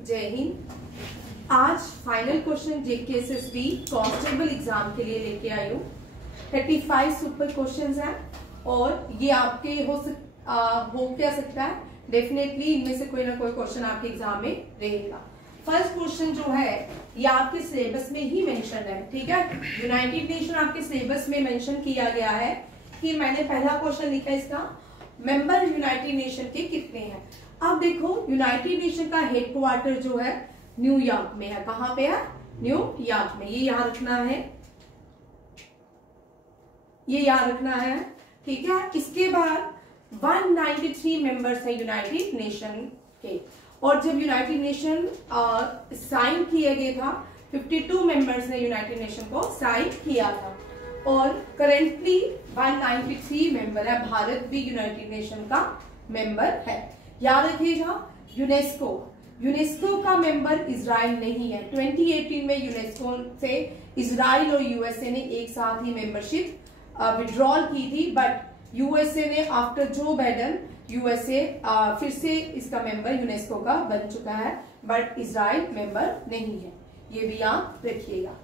जय हिंद। आज final question JKSSB constable exam के लिए लेके आई हूँ। 35 सुपर क्वेश्चंस हैं और ये आपके हो क्या सकता है, डेफिनेटली इनमें से कोई ना कोई क्वेश्चन आपके एग्जाम में रहेगा। फर्स्ट क्वेश्चन जो है ये आपके सिलेबस में ही मेंशन है, ठीक है। यूनाइटेड नेशन आपके सिलेबस में मेंशन किया गया है कि मैंने पहला क्वेश्चन लिखा है इसका, मेंबर यूनाइटेड नेशन के कितने हैं। अब देखो न्यूयॉर्क नेशन का हेडक्वार्टर जो है न्यूयॉर्क में है। कहां पे है? न्यूयॉर्क में। ये याद रखना है, ये याद रखना है, ठीक है। इसके बाद 193 मेंबर्स है यूनाइटेड नेशन के, और जब यूनाइटेड नेशन साइन किया गया था 52 मेंबर्स ने यूनाइटेड नेशन को साइन किया था, और करेंटली 193 मेंबर है। भारत भी यूनाइटेड नेशन का मेंबर है। याद रखिएगा यूनेस्को का मेंबर इजराइल नहीं है। 2018 में यूनेस्को से इजराइल और यूएसए ने एक साथ ही मेंबरशिप विड्रॉल की थी, बट यूएसए ने आफ्टर जो बाइडेन यूएसए फिर से इसका मेंबर यूनेस्को का बन चुका है, बट इजराइल मेंबर नहीं है। ये भी याद रखिएगा।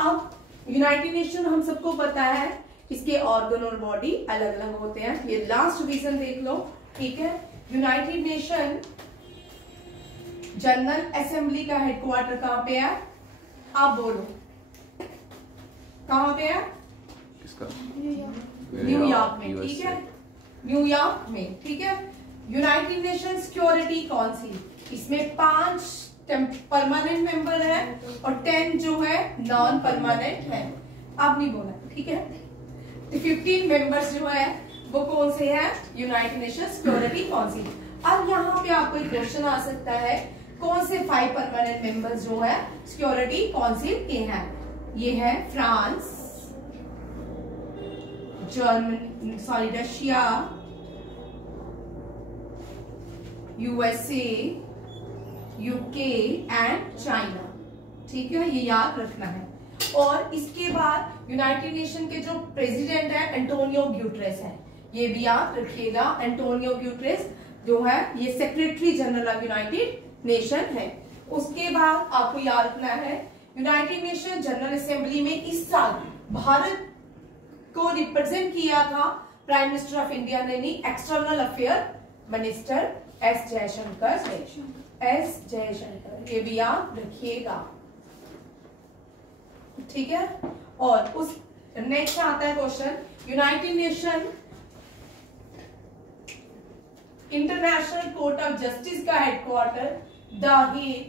अब यूनाइटेड नेशन हम सबको पता है इसके ऑर्गन और बॉडी अलग अलग होते हैं। ये लास्ट रीजन देख लो, ठीक है। यूनाइटेड नेशन जनरल असेंबली का हेडक्वार्टर कहां पे है? आप बोलो कहां पे है? न्यूयॉर्क में, ठीक है। न्यूयॉर्क में, ठीक है। यूनाइटेड नेशन सिक्योरिटी काउंसिल, इसमें 5 परमानेंट मेंबर है और 10 जो है नॉन परमानेंट है। आप नहीं बोला, ठीक है। 15 मेंबर्स जो है वो कौन से हैं? United nation security council. अब यहाँ पे आपको एक क्वेश्चन आ सकता है, कौन से 5 परमानेंट मेंबर्स जो है सिक्योरिटी काउंसिल के हैं? ये है France, Germany, Russia, USA, UK and China, ठीक है। ये याद रखना है। और इसके बाद यूनाइटेड नेशन के जो प्रेसिडेंट है एंटोनियो ग्यूटेरेस है, ये भी याद रखिएगा। एंटोनियो ग्यूटेरेस जो है ये secretary general of United nation है। उसके बाद आपको याद रखना है यूनाइटेड नेशन जनरल असेंबली में इस साल भारत को रिप्रेजेंट किया था प्राइम मिनिस्टर ऑफ इंडिया ने, external affair minister S Jaishankar. ये भी याद रखिएगा, ठीक है। और उस नेक्स्ट आता है question, United nation international court of justice का हेडक्वार्टर द हेग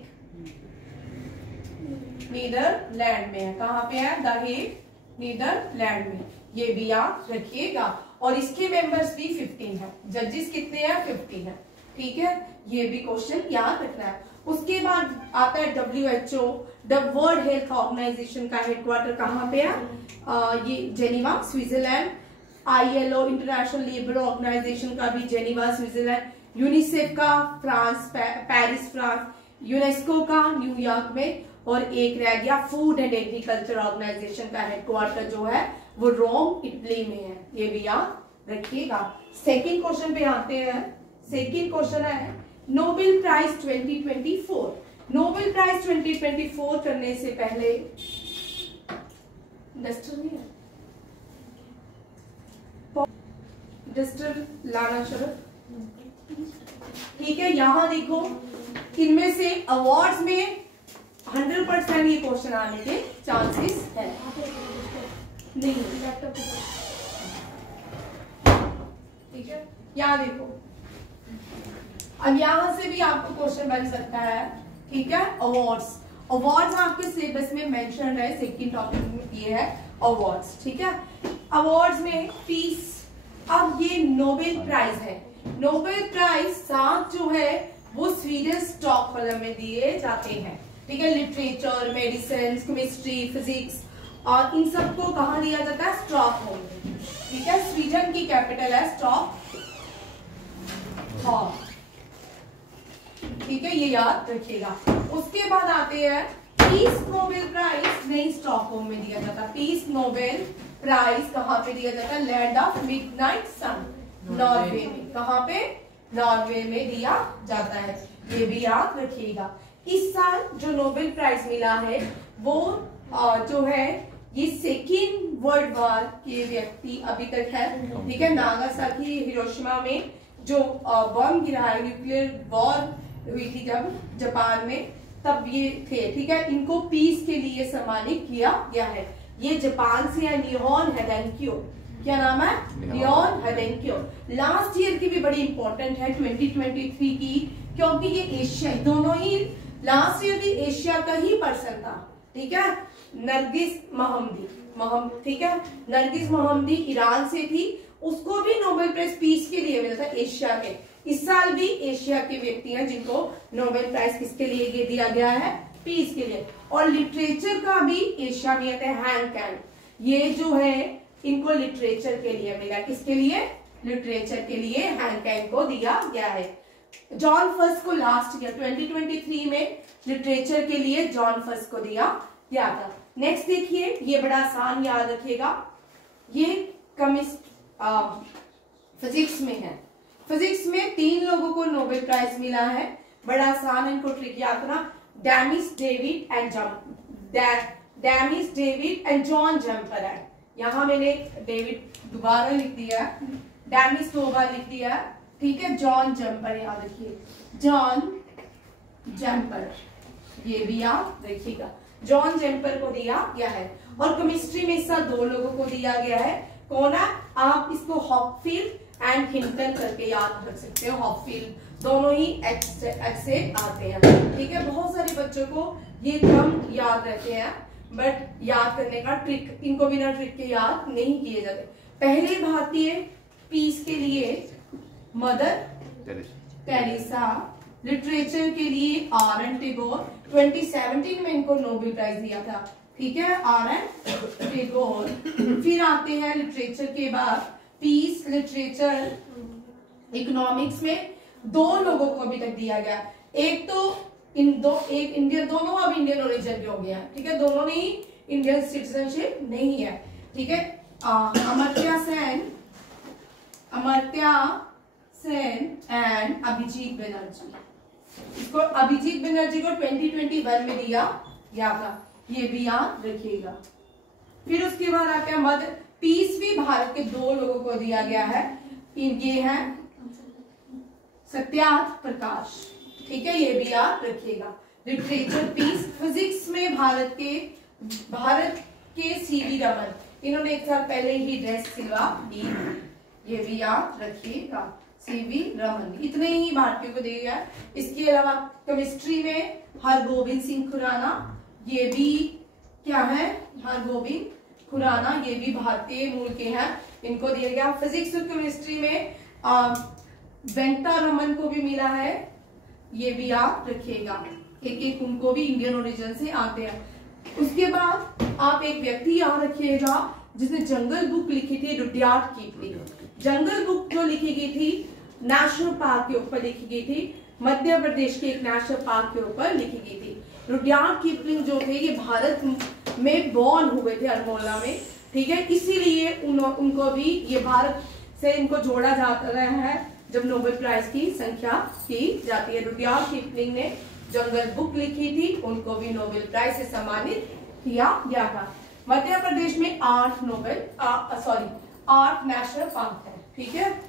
नीदरलैंड में है। कहां पे है? द हेग नीदरलैंड में। ये भी याद रखिएगा। और इसके मेंबर्स भी 15 है। जजेस कितने हैं? 15 है, ठीक है। ये भी क्वेश्चन याद रखना है। उसके बाद आता है WHO, the world health organisation का हेडक्वार्टर कहां पे है? ये Geneva, Switzerland. ILO international labour organisation का भी जेनीवा, स्विट्जरलैंड। यूनिसेफ का फ्रांस, पेरिस फ्रांस। यूनेस्को का न्यूयॉर्क में। और एक रह गया फूड एंड एग्रीकल्चर ऑर्गेनाइजेशन का हेडक्वार्टर जो है वो रोम, इटली में है। ये भी याद रखिएगा। सेकेंड क्वेश्चन पे आते हैं। सेकेंड क्वेश्चन है नोबेल प्राइज 2024। नोबेल प्राइज 2024 करने से पहले डस्टर लाना शरद, ठीक है। यहां देखो इनमें से अवार्ड्स में 100% ये क्वेश्चन आने के चांसेस है। नहीं, ठीक है। यहां देखो, अब यहां से भी आपको क्वेश्चन बन सकता है, ठीक है। अवार्ड्स आपके सिलेबस में मेंशन है। सेकंड टॉपिक में ये है अवार्ड्स, ठीक है। अवार्ड्स में पीस, अब ये नोबेल प्राइज है। नोबेल प्राइज 7 जो है वो स्वीडन स्टॉकहोल्म में दिए जाते हैं, ठीक है। लिटरेचर, मेडिसिन, केमिस्ट्री, फिजिक्स, और इन सबको कहां दिया जाता है? स्टॉकहोल्म में, ठीक है। स्वीडन की कैपिटल है स्टॉकहोल्म, ठीक है। ये याद रखिएगा। उसके बाद आते हैं पीस नोबेल प्राइज नहीं स्टॉकहोल्म में दिया जाता। पीस नोबेल प्राइज कहां पे दिया जाता है? Land of midnight sun, Norway में। कहां पे? नॉर्वे में दिया जाता है। ये भी याद रखिएगा। इस साल जो नोबेल प्राइज मिला है वो जो है ये सेकेंड वर्ल्ड वॉर के व्यक्ति अभी तक है, ठीक है। नागासाकी हिरोशिमा में जो बम गिरा है, न्यूक्लियर वॉर हुई थी जब जापान में, तब ये थे, ठीक है। इनको पीस के लिए सम्मानित किया गया है। ये जापान से है, निहोन हिडेंक्यो। क्या नाम है? निहोन हिडेंक्यो। लास्ट ईयर की भी बड़ी इंपॉर्टेंट है 2023 की, क्योंकि ये एशिया, दोनों ही लास्ट ईयर भी एशिया का ही पर्सन था, ठीक है। नरगिस मोहम्मदी, ठीक है, नरगिस मोहम्मदी ईरान से थी, उसको भी नोबेल प्राइज पीस के लिए मिला था एशिया के। इस साल भी एशिया के व्यक्ति हैं जिनको नोबेल प्राइज किसके लिए दिया गया है? पीस के लिए। और लिटरेचर का भी एशिया में आता है हैंग कैंग, ये जो है इनको लिटरेचर के लिए मिला। किसके लिए? लिटरेचर के लिए हैंग कैंग को दिया गया है। जॉन फर्स्ट को लास्ट ईयर 2023 में लिटरेचर के लिए जॉन फर्स्ट को दिया गया था। नेक्स्ट देखिए, ये बड़ा आसान, याद रखिएगा, ये फिजिक्स में है। फिजिक्स में 3 लोगों को नोबेल प्राइज मिला है, बड़ा आसान, इनको ट्रिक याद करना। Demise David and John jumper है। यहां मैंने डेविड दोबारा लिख दिया, डेमिस 2 बार लिख दिया, ठीक है। जॉन जम्पर याद रखिए, जॉन जम्पर, ये भी याद रखिएगा, जॉन जम्पर को दिया गया है। और केमिस्ट्री में इस साल 2 लोगों को दिया गया है। कौन है? आप इसको हॉपफील्ड एंड हिंटन करके याद रख सकते हो। हॉपफील्ड दोनों ही एक्स से आते हैं, ठीक है। बहुत सारे बच्चों को ये कम याद रहते हैं, बट याद करने का ट्रिक, इनको बिना ट्रिक के याद नहीं किए जाते। पहले भारतीय पीस के लिए मदर टेरेसा, लिटरेचर के लिए आर.एन. टैगोर, 2017 में इनको नोबेल प्राइज दिया था, ठीक है, आर.एन. टैगोर। फिर आते हैं लिटरेचर के बाद पीस, लिटरेचर, इकोनॉमिक्स में 2 लोगों को अभी तक दिया गया। एक तो एक इंडियन, दोनों अब इंडियन ओरिजिन के हो गया, ठीक है, दोनों ने इंडियन सिटीजनशिप नहीं है, ठीक है। अमर्त्य सेन एंड अभिजीत बनर्जी। इसको अभिजीत बनर्जी को 2021 में दिया गया था, ये भी याद रखिएगा। फिर उसके बाद आता है मध्य पीस भी भारत के 2 लोगों को दिया गया है, ये है सत्यार्थ प्रकाश, ठीक है, ये भी याद रखिएगा। लिटरेचर पीस, फिजिक्स में भारत के सीवी रमन, इन्होंने 1 साल पहले ही ड्रेस सिलवा दी, ये भी याद रखिएगा, सीवी रमन। इतने ही भारतीयों को दिया गया। इसके अलावा केमिस्ट्री में हरगोविंद सिंह खुराना, ये भी क्या है? हरगोविंद खुराना, ये भी भारतीय मूल के हैं, इनको दिया गया। फिजिक्स और केमिस्ट्री में वेंकटा रमन को भी मिला है, ये भी याद रखिएगा। एक उनको भी इंडियन ओरिजिन से आते हैं। उसके बाद आप एक व्यक्ति याद रखिएगा जिसने जंगल बुक लिखी थी, रुडयार्ड किपलिंग। जंगल बुक जो लिखी गई थी नेशनल पार्क के ऊपर लिखी गई थी, मध्य प्रदेश के एक नेशनल पार्क के ऊपर लिखी गई थी। रुडयार्ड किपलिंग जो थे ये भारत में बॉर्न हुए थे, अल्मोड़ा में, ठीक है, इसीलिए उनको भी ये भारत से इनको जोड़ा जाता है जब नोबेल प्राइज की संख्या की जाती है। रुडयार्ड किपलिंग ने जंगल बुक लिखी थी, उनको भी नोबेल प्राइज से सम्मानित किया गया था। मध्य प्रदेश में 8 नेशनल पार्क है, ठीक है,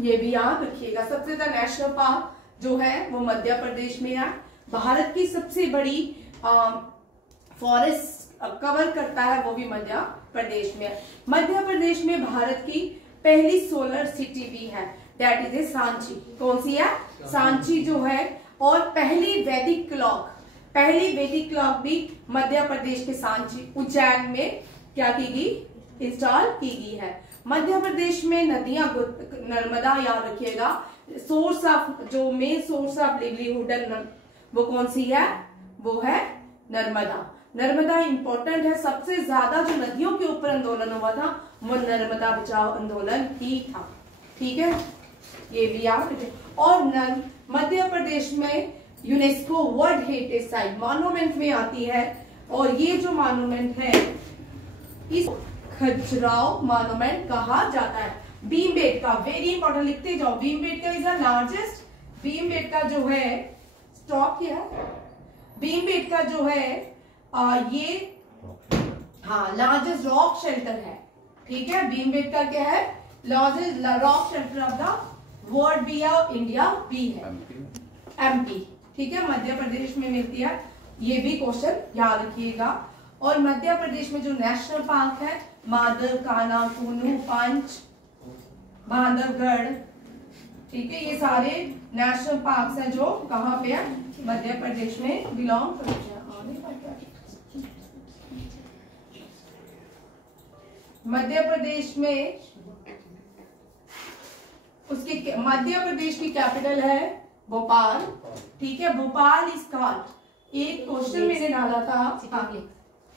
ये भी याद रखिएगा। सबसे ज्यादा नेशनल पार्क जो है वो मध्य प्रदेश में है। भारत की सबसे बड़ी फॉरेस्ट कवर करता है वो भी मध्य प्रदेश में है। मध्य प्रदेश में भारत की पहली सोलर सिटी भी है, दैट इज सांची। कौन सी है? सांची जो है। और पहली वैदिक क्लॉक भी मध्य प्रदेश के सांची उज्जैन में क्या की गई? इंस्टॉल की गई है। मध्य प्रदेश में नदियां, नर्मदा याद रखिएगा, सोर्स ऑफ जो मेन सोर्स ऑफ लिवलीहुड वो कौन सी है? वो है नर्मदा। नर्मदा इंपॉर्टेंट है, सबसे ज्यादा जो नदियों के ऊपर आंदोलन हुआ था वो नर्मदा बचाओ आंदोलन ही था, ठीक है, ये भी याद रखिए। और मध्य प्रदेश में UNESCO world heritage site monument में आती है, और ये जो मॉन्यूमेंट है इस खजुराहो मॉन्यूमेंट कहा जाता है। भीमबेटका, वेरी इंपॉर्टेंट, लिखते जाओ। Bhimbetka is the largest Bhimbetka जो है स्टॉप किया, भीमबेटका जो है ये लार्जेस्ट रॉक शेल्टर है, ठीक है। भीमबेटका क्या है, largest rock shelter of the world भी है और इंडिया भी है, एमपी, ठीक है, मध्य प्रदेश में मिलती है। ये भी क्वेश्चन याद रखिएगा। और मध्य प्रदेश में जो नेशनल पार्क है माधव, कान्हा, कूनू, पंच, बांधवगढ़, ठीक है, ये सारे नेशनल पार्क्स हैं जो कहाँ पे है, मध्य प्रदेश में बिलोंग करते हैं। मध्य प्रदेश में उसके मध्य प्रदेश की कैपिटल है भोपाल, ठीक है। भोपाल इसका एक क्वेश्चन मैंने डाला था आगे,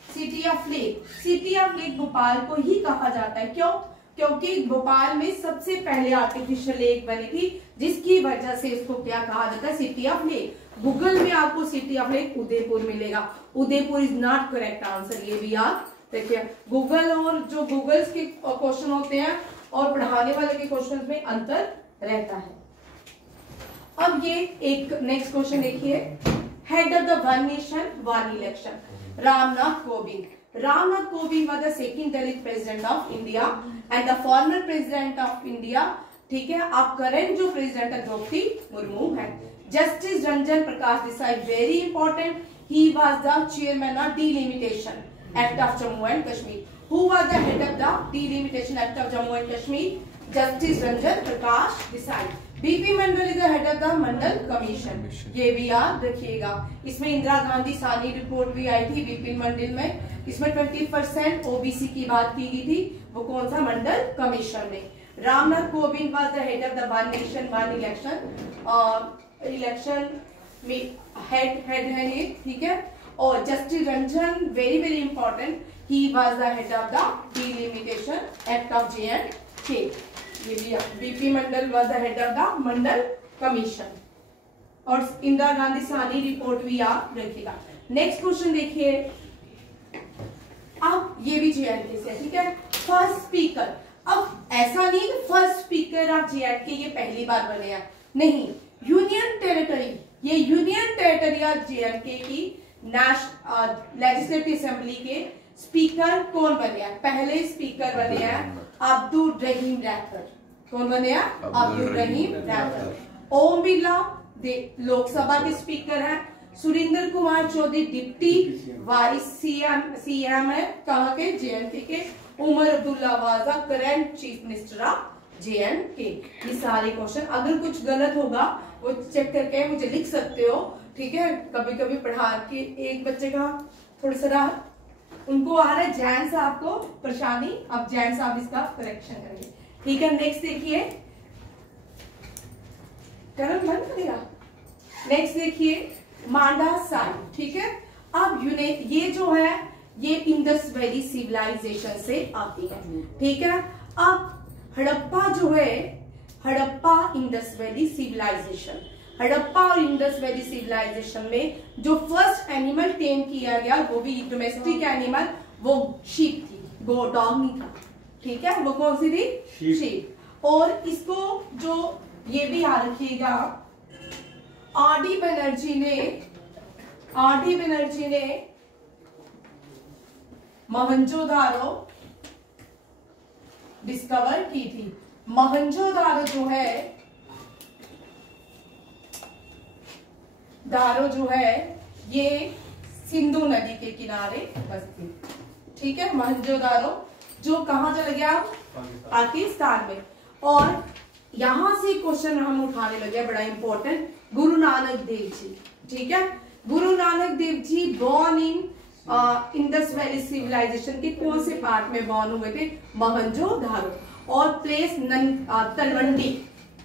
city of lake, city of lake Bhopal को ही कहा जाता है। क्यों? क्योंकि भोपाल में सबसे पहले आर्टिफिशियल लेक बनी थी, जिसकी वजह से इसको क्या कहा जाता है, सिटी ऑफ लेक। गूगल में आपको सिटी ऑफ लेक उदयपुर मिलेगा, Udaipur is not correct answer, ये भी याद देखिए। गूगल और जो गूगल के क्वेश्चन होते हैं और पढ़ाने वाले के क्वेश्चन में अंतर रहता है। अब ये एक नेक्स्ट क्वेश्चन देखिए, head of the one nation one election, Ramnath Kovind. Ramnath Kovind was the second Dalit president of India and the former president of India, ठीक है। अब करंट जो प्रेसिडेंट है द्रौपदी मुर्मू है। Justice Ranjan Prakash Desai, very important, he was the chairman of delimitation act of Jammu and Kashmir. Who was the head of the delimitation act of Jammu and Kashmir? Justice Ranjan Prakash Desai. BP Mandal is the head of the Mandal commission, ये भी याद रखिएगा। इसमें इंदिरा गांधी सानी report भी आई थी BP मंडल में, इसमें 20% ओबीसी की बात की गई थी, वो कौन सा, मंडल कमीशन में। Ramnath Kovind was the head of the one nation one election, election में हेड है ये, ठीक है। और justice Ranjan very very important, he was the head of the delimitation act of J&K। ये भी BP Mandal was the head of the Mandal commission. और इंदिरा गांधी सानी रिपोर्ट भी याद रखिएगा। नेक्स्ट क्वेश्चन देखिए, अब ये भी J&K से, ठीक है। फर्स्ट स्पीकर, अब ऐसा नहीं फर्स्ट स्पीकर ऑफ J&K ये पहली बार बने हैं, नहीं, यूनियन टेरिटरी, ये यूनियन टेरिटरी ऑफ J&K की लेजिस्लेटिव असेंबली के स्पीकर कौन बने हैं? पहले स्पीकर बने हैं अब्दुल रहीम रैथर। कौन बने हैं? अब्दुल रहीम रैथर। ओम बिरला लोकसभा के स्पीकर हैं। Surendra Kumar Chaudhary deputy vice CM है, कहाँ के? J&K के। उमर अब्दुल्ला वाजा current chief minister of J&K। ये सारे क्वेश्चन, अगर कुछ गलत होगा वो चेक करके मुझे लिख सकते हो, ठीक है। कभी कभी पढ़ा के एक बच्चे का थोड़ा सा उनको आ रहा है जैन साहब को परेशानी, अब जैन साहब इसका करेक्शन करेंगे, ठीक है। नेक्स्ट देखिए, करण बंद करेगा। नेक्स्ट देखिए मांडा साई, ठीक है। अब ये जो है ये इंडस वैली सिविलाइजेशन से आती है, ठीक है। अब हड़प्पा जो है, Harappa Indus valley civilisation, Harappa और इंडस वैली सिविलाइजेशन में जो फर्स्ट एनिमल टेम किया गया वो भी डोमेस्टिक एनिमल, वो शीप थी, वो डॉग नहीं था, ठीक है। वो कौन सी थी? शीप। और इसको जो ये भी याद रखिएगा, आर.डी. बनर्जी ने मोहनजोदारो डिस्कवर की थी। मोहनजोदारो जो है ये सिंधु नदी के किनारे बसती, ठीक है। मोहनजोदारो जो कहां चला गया? पाकिस्तान में। और यहां से क्वेश्चन हम उठाने लगे, बड़ा इंपॉर्टेंट, गुरु नानक देव जी, ठीक है। Guru Nanak Dev ji born in Indus valley civilisation के कौन से पार्ट में बॉर्न हुए थे? मोहनजोदारो। और प्लेस तलवंडी,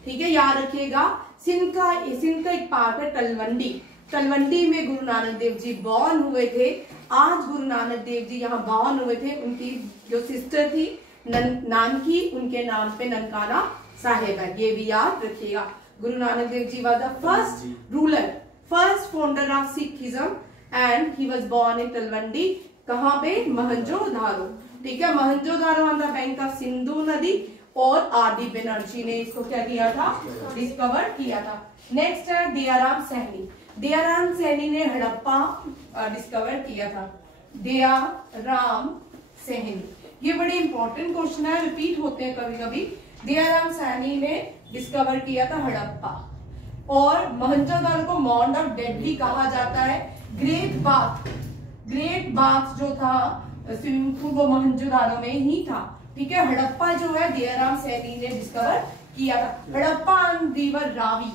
ठीक है, याद रखिएगा। सिंध का एक पार्ट है तलवंडी, तलवंडी में गुरु नानक देव जी बॉर्न हुए थे। आज गुरु नानक देव जी यहाँ बॉर्न हुए थे, उनकी जो सिस्टर थी नानकी, उनके नाम पे ननकाना साहिब है, ये भी याद रखिएगा। Guru Nanak Dev ji was the first ruler, first founder of Sikhism and he was born in Talwandi, कहाँ पे? मोहनजोदारो, ठीक है। Mohenjodaro on the bank of Sindhu नदी और आदि बनर्जी ने इसको क्या किया था, डिस्कवर किया था। नेक्स्ट है दयाराम सहनी। दयाराम सहनी ने हड़प्पा डिस्कवर किया था। दयाराम सहनी, ये बड़े इंपॉर्टेंट क्वेश्चन है, रिपीट होते हैं कभी कभी। दयाराम सहनी ने डिस्कवर किया था हड़प्पा। और मोहनजोदारो को माउंट ऑफ डेड भी कहा जाता है। ग्रेट बाथ जो था स्विमिंग पूल वो मोहनजोदारो में ही था, ठीक है। हड़प्पा जो है दयाराम सहनी ने डिस्कवर किया था। हड़प्पा रिवर रावी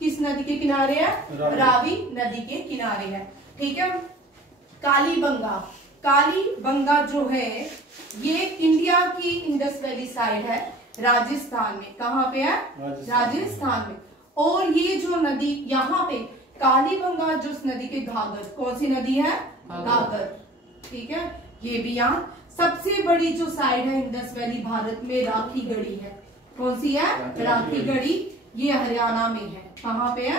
किस नदी के किनारे है, रावी नदी के किनारे है, ठीक है। कालीबंगा जो है ये इंडिया की इंडस वैली साइड है, राजस्थान में। कहाँ पे है, राजस्थान में। और ये जो नदी यहाँ पे कालीबंगा जो नदी के घाघर, कौन सी नदी है, घाघर, ठीक है। ये भी यहाँ सबसे बड़ी जो साइड है इंडस वैली भारत में राखीगढ़ी है। कौन सी है, राखीगढ़ी, ये हरियाणा में है। कहाँ पे है,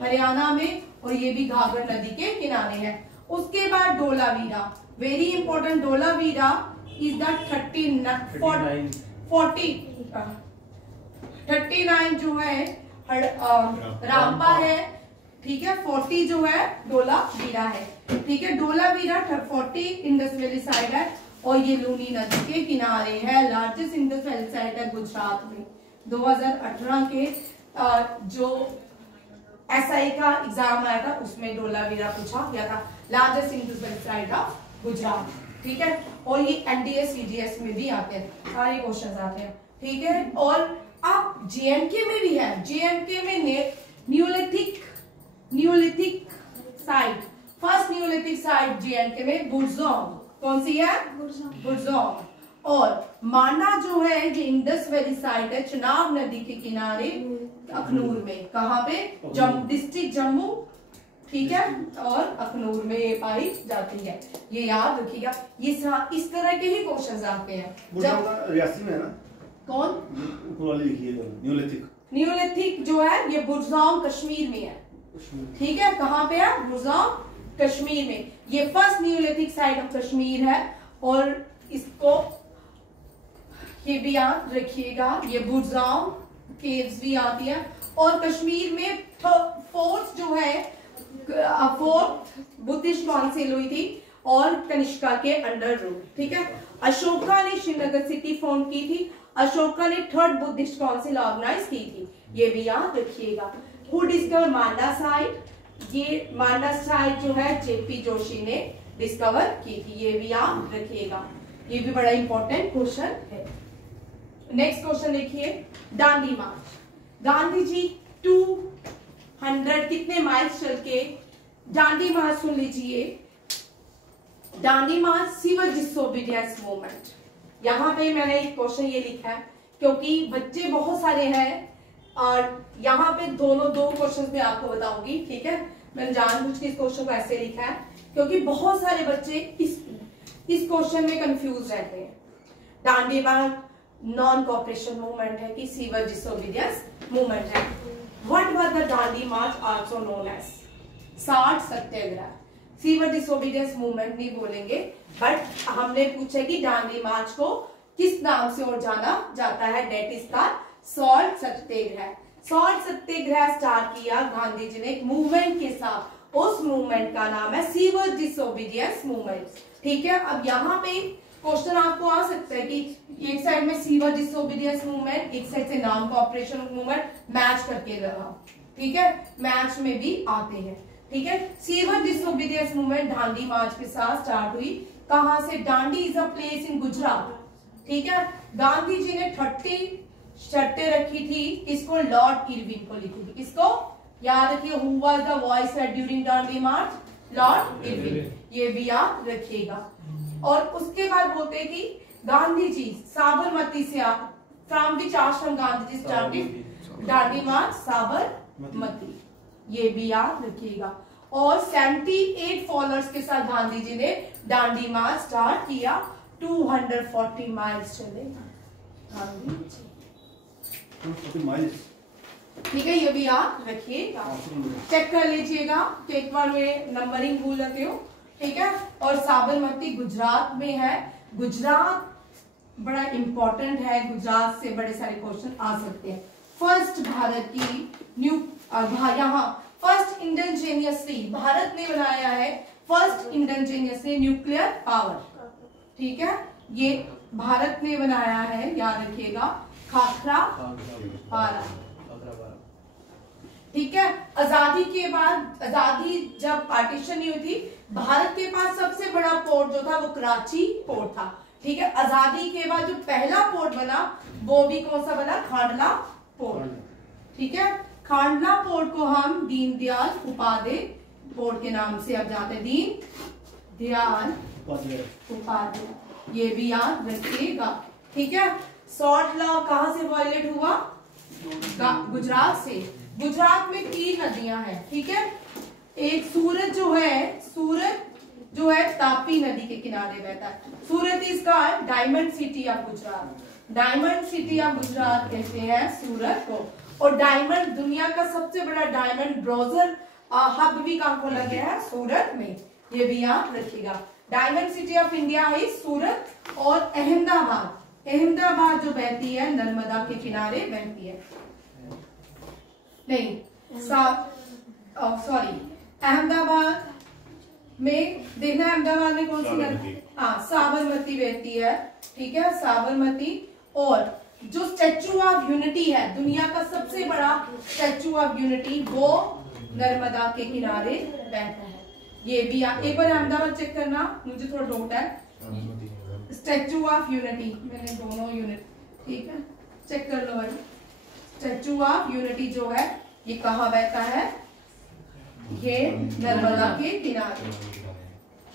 हरियाणा में। और ये भी घाघर नदी के किनारे है। उसके बाद Dholavira, very important. Dholavira is the 39 जो है रामपा है, ठीक है। 40 जो है धोलावीरा है, ठीक है। धोलावीरा 40 इंडस वैली साइड है और ये लूनी नदी के किनारे है। लार्जेस्ट इंडस वैली साइड है गुजरात में। 2018 के जो SI का एग्जाम आया था उसमें धोलावीरा पूछा गया था। Largest Indus valley side of Gujarat, ठीक है। और ये NDS CGS में भी आते हैं, सारे क्वेश्चन आते हैं, ठीक है। और अब JNK में भी है। JNK में Neolithic site, first Neolithic site JNK में बुरजोंग। कौन सी है, बुरजोंग। और मांडा जो है ये इंडस वैली साइट है, चेनाब नदी के किनारे, अखनूर में। कहाँ पे, डिस्ट्रिक्ट जम्मू, ठीक है। और अखनूर में ये पाई जाती है, ये याद रखिएगा। ये इस तरह के ही क्वेश्चन आते हैं। जब रियासी में है ना, कौन न्यूलिथिक, न्यूलिथिक जो है ये बुरजोंग कश्मीर में है, ठीक है। कहाँ पे है, बुरजोंग कश्मीर में। ये first Neolithic site of Kashmir है। और इसको ये भी याद रखिएगा, ये बुरजोंग केव्स भी आती है। और कश्मीर में फोर्थ जो है, फोर्थ बुद्धिस्ट काउंसिल हुई थी और कनिष्का के अंडर रूल, ठीक है। अशोका ने श्रीनगर सिटी फाउंड की थी। अशोका ने थर्ड बुद्धिस्ट काउंसिल ऑर्गेनाइज की थी, ये भी याद रखिएगा। हु डिस्कवर मांडा साइट, ये मांडा साइट जो है JP जोशी ने डिस्कवर की थी, ये भी याद रखिएगा। ये भी बड़ा इंपॉर्टेंट क्वेश्चन है। नेक्स्ट क्वेश्चन देखिए, दांडी मार्च। गांधी जी 200 कितने माइल्स चल के दांडी मार्च, सुन लीजिए। दांडी मार्च सिविल डिसोबीडियंस मूवमेंट। यहाँ पे मैंने एक क्वेश्चन ये लिखा है क्योंकि बच्चे बहुत सारे हैं और यहाँ पे दो क्वेश्चन में आपको बताऊंगी, ठीक है। मैंने जानबूझ के इस क्वेश्चन को ऐसे लिखा है क्योंकि बहुत सारे बच्चे इस क्वेश्चन में कंफ्यूज रहते हैं। Dandi march non cooperation movement है कि सिविल डिसोबीडियंस मूवमेंट है। What was the Dandi march also known as, 60 satyagraha. Civil disobedience movement नहीं बोलेंगे, बट हमने पूछा कि दांडी मार्च को किस नाम से और जाना जाता है, that is the salt satyagraha. Salt satyagraha start किया गांधी जी ने एक मूवमेंट के साथ, उस मूवमेंट का नाम है सिविल डिसोबीडियंस मूवमेंट, ठीक है। अब यहाँ पे क्वेश्चन आपको आ सकता है कि एक साइड में सिविल डिसोबीडियंस मूवमेंट, एक साइड से नॉन कोऑपरेशन मूवमेंट, मैच करके रहा, ठीक है। मैच में भी आते हैं, ठीक है। सिविल डिसोबीडियंस मूवमेंट दांडी मार्च के साथ स्टार्ट हुई। कहां से, Dandi is a place in Gujarat, ठीक है। गांधी जी ने 30 शर्तें रखी थी, किसको, लॉर्ड इरविन को लिखी थी। किसको, याद रखिए, who was the voice during Dandi March, Lord Irwin, ये भी याद रखिएगा। और उसके बाद बोलते हैं कि गांधी जी साबरमती से, फ्रॉम विच आश्रम गांधी जी स्टार्टेड दांडी मार्च, साबरमती, ये भी याद रखिएगा। और 78 फॉलोअर्स के साथ गांधी जी ने दांडी मार्च स्टार्ट किया। 240 माइल्स चले गांधी जी, 240 माइल्स, ठीक है। ये भी याद रखिएगा, चेक कर लीजिएगा कि एक बार में नंबरिंग भूल जाते हो, ठीक है। और साबरमती गुजरात में है। गुजरात बड़ा इंपॉर्टेंट है, गुजरात से बड़े सारे क्वेश्चन आ सकते हैं। फर्स्ट भारत की यहाँ फर्स्ट इंडस्ट्रियलिस्टली भारत ने बनाया है फर्स्ट इंडस्ट्रियलिस्टली न्यूक्लियर पावर, ठीक है, ये भारत ने बनाया है, याद रखिएगा, खाखरा पारा, ठीक है। आजादी के बाद, आजादी जब पार्टीशन नहीं हुई थी, भारत के पास सबसे बड़ा पोर्ट जो था वो कराची पोर्ट था, ठीक है। आजादी के बाद जो पहला पोर्ट बना वो भी कौन सा बना, खांडला पोर्ट, ठीक है। खांडला पोर्ट को हम दीनदयाल उपाध्याय पोर्ट के नाम से अब जाते हैं, दीनदयाल उपाध्याय, ये भी याद रखिएगा, ठीक है। सॉल्ट लॉ कहां से वायलेट हुआ, गुजरात से। गुजरात में 3 नदियां हैं, ठीक है। एक सूरत जो है तापी नदी के किनारे बहता है। सूरत इसका diamond city of Gujarat, diamond city of Gujarat कहते हैं सूरत को। और डायमंड, दुनिया का सबसे बड़ा डायमंड ब्राउजर हब भी कहां खोला गया है, सूरत में, ये भी याद रखिएगा। डायमंड सिटी ऑफ इंडिया है सूरत। और अहमदाबाद जो बहती है नर्मदा के किनारे बहती है, नहीं सॉरी, अहमदाबाद में देखना, अहमदाबाद में कौन सी नदी, हाँ साबरमती बहती है, ठीक है, साबरमती। और जो स्टैचू ऑफ यूनिटी है, दुनिया का सबसे बड़ा स्टैचू ऑफ यूनिटी, वो नर्मदा के किनारे बहता है, ये भी एक बार अहमदाबाद चेक करना, मुझे थोड़ा डाउट है। स्टैचू ऑफ यूनिटी, मैंने दोनों यूनिट, ठीक है, चेक कर लो भाई। स्टैचू ऑफ यूनिटी जो है ये कहाँ बहता है, ये नर्मदा के किनारे।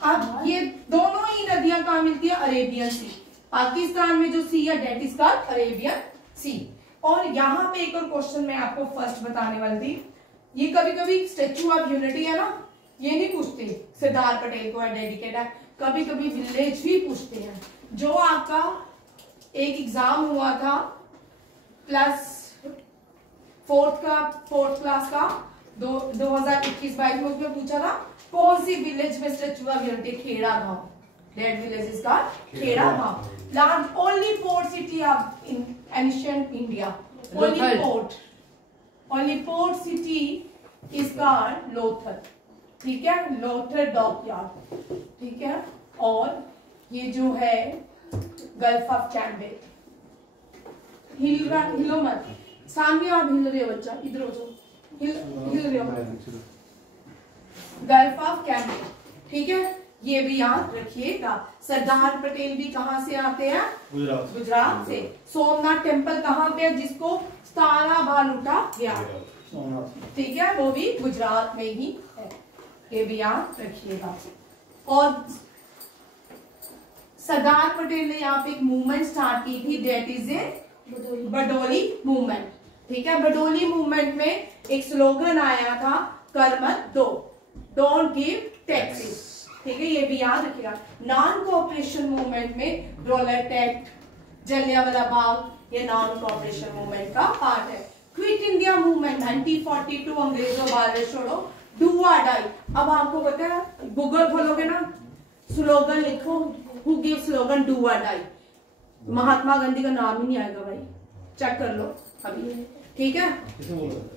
अब ये दोनों ही नदियां कहाँ मिलती है, अरेबियन सी, पाकिस्तान में जो सी है डेट इज कॉल्ड अरेबियन सी। और यहाँ पे एक और क्वेश्चन मैं आपको फर्स्ट बताने वाली थी, ये कभी कभी स्टैचू ऑफ यूनिटी है ना, ये नहीं पूछते सरदार पटेल को डेडिकेट है, कभी कभी विलेज भी पूछते हैं। जो आपका एक एग्जाम हुआ था प्लस फोर्थ क्लास का 2021-22 में, उसमें पूछा था कौन सी विलेज में स्टैचू ऑफ यूनिटी, खेड़ा गांव, that village is called Kheda गांव। Land only port city of ancient India, only port city is called Lothal, ठीक है, लोथल डॉकयार्ड, ठीक है। और ये जो है गल्फ ऑफ कैम्बेल, हिलो मत, सामने आप हिल रहे हो बच्चा, इधर हो जाओ, हिल रहे हो, गल्फ ऑफ कैम्बेल, ठीक है, ये भी याद रखिएगा। सरदार पटेल भी कहां से आते हैं, गुजरात से। सोमनाथ टेम्पल कहां पे है, जिसको 17 बार लूटा गया, ठीक है, वो भी गुजरात में ही है, ये भी याद रखिएगा। और सरदार पटेल ने यहाँ पे एक मूवमेंट स्टार्ट की थी, that is a Badoli movement, ठीक है। बडोली मूवमेंट में एक स्लोगन आया था, कर मत दो, डोंट गिव टैक्सेस, ठीक है, ये भी याद रखिएगा। नॉन कोऑपरेशन मूवमेंट में रोलर एक्ट, जलियांवाला बाग, ये नॉन कोऑपरेशन मूवमेंट का पार्ट है। क्विट इंडिया मूवमेंट 1942, अंग्रेजों भारत छोड़ो, डू और डाई। अब आपको पता है, गूगल खोलोगे ना, स्लोगन लिखो, हु गिव स्लोगन डू और डाई, महात्मा गांधी का नाम ही नहीं आएगा भाई, चेक कर लो अभी, ठीक है।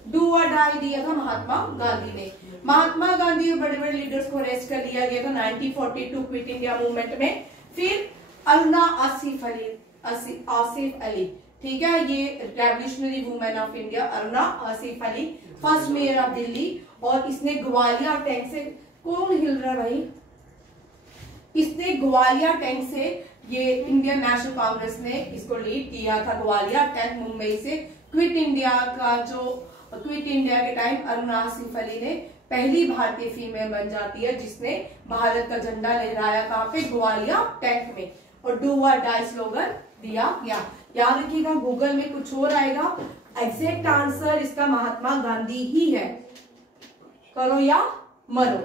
डू और डाई दिया था महात्मा गांधी ने। महात्मा गांधी और बड़े बड़े लीडर्स को अरेस्ट कर लिया गया था 1942 क्विट इंडिया मूवमेंट में। फिर अरुणा आसिफ अली, ठीक है, ये revolutionary women of India, Aruna Asif Ali, first mayor of Delhi. और इसने ग्वालियर टैंक से, कौन हिल रहा है भाई, इसने ग्वालियर टैंक से, ये इंडियन नेशनल कांग्रेस ने इसको लीड किया था, ग्वालियर टैंक मुंबई से। क्विट इंडिया का जो, क्विट इंडिया के टाइम अरुणा आसिफ अली ने पहली भारतीय फीमेल बन जाती है जिसने भारत का झंडा लहराया, कहां पे, ग्वालियर टैंक में। और डू और डाई स्लोगन दिया गया। याद रखिएगा, गूगल में कुछ और आएगा, एग्जैक्ट आंसर इसका महात्मा गांधी ही है, करो या मरो।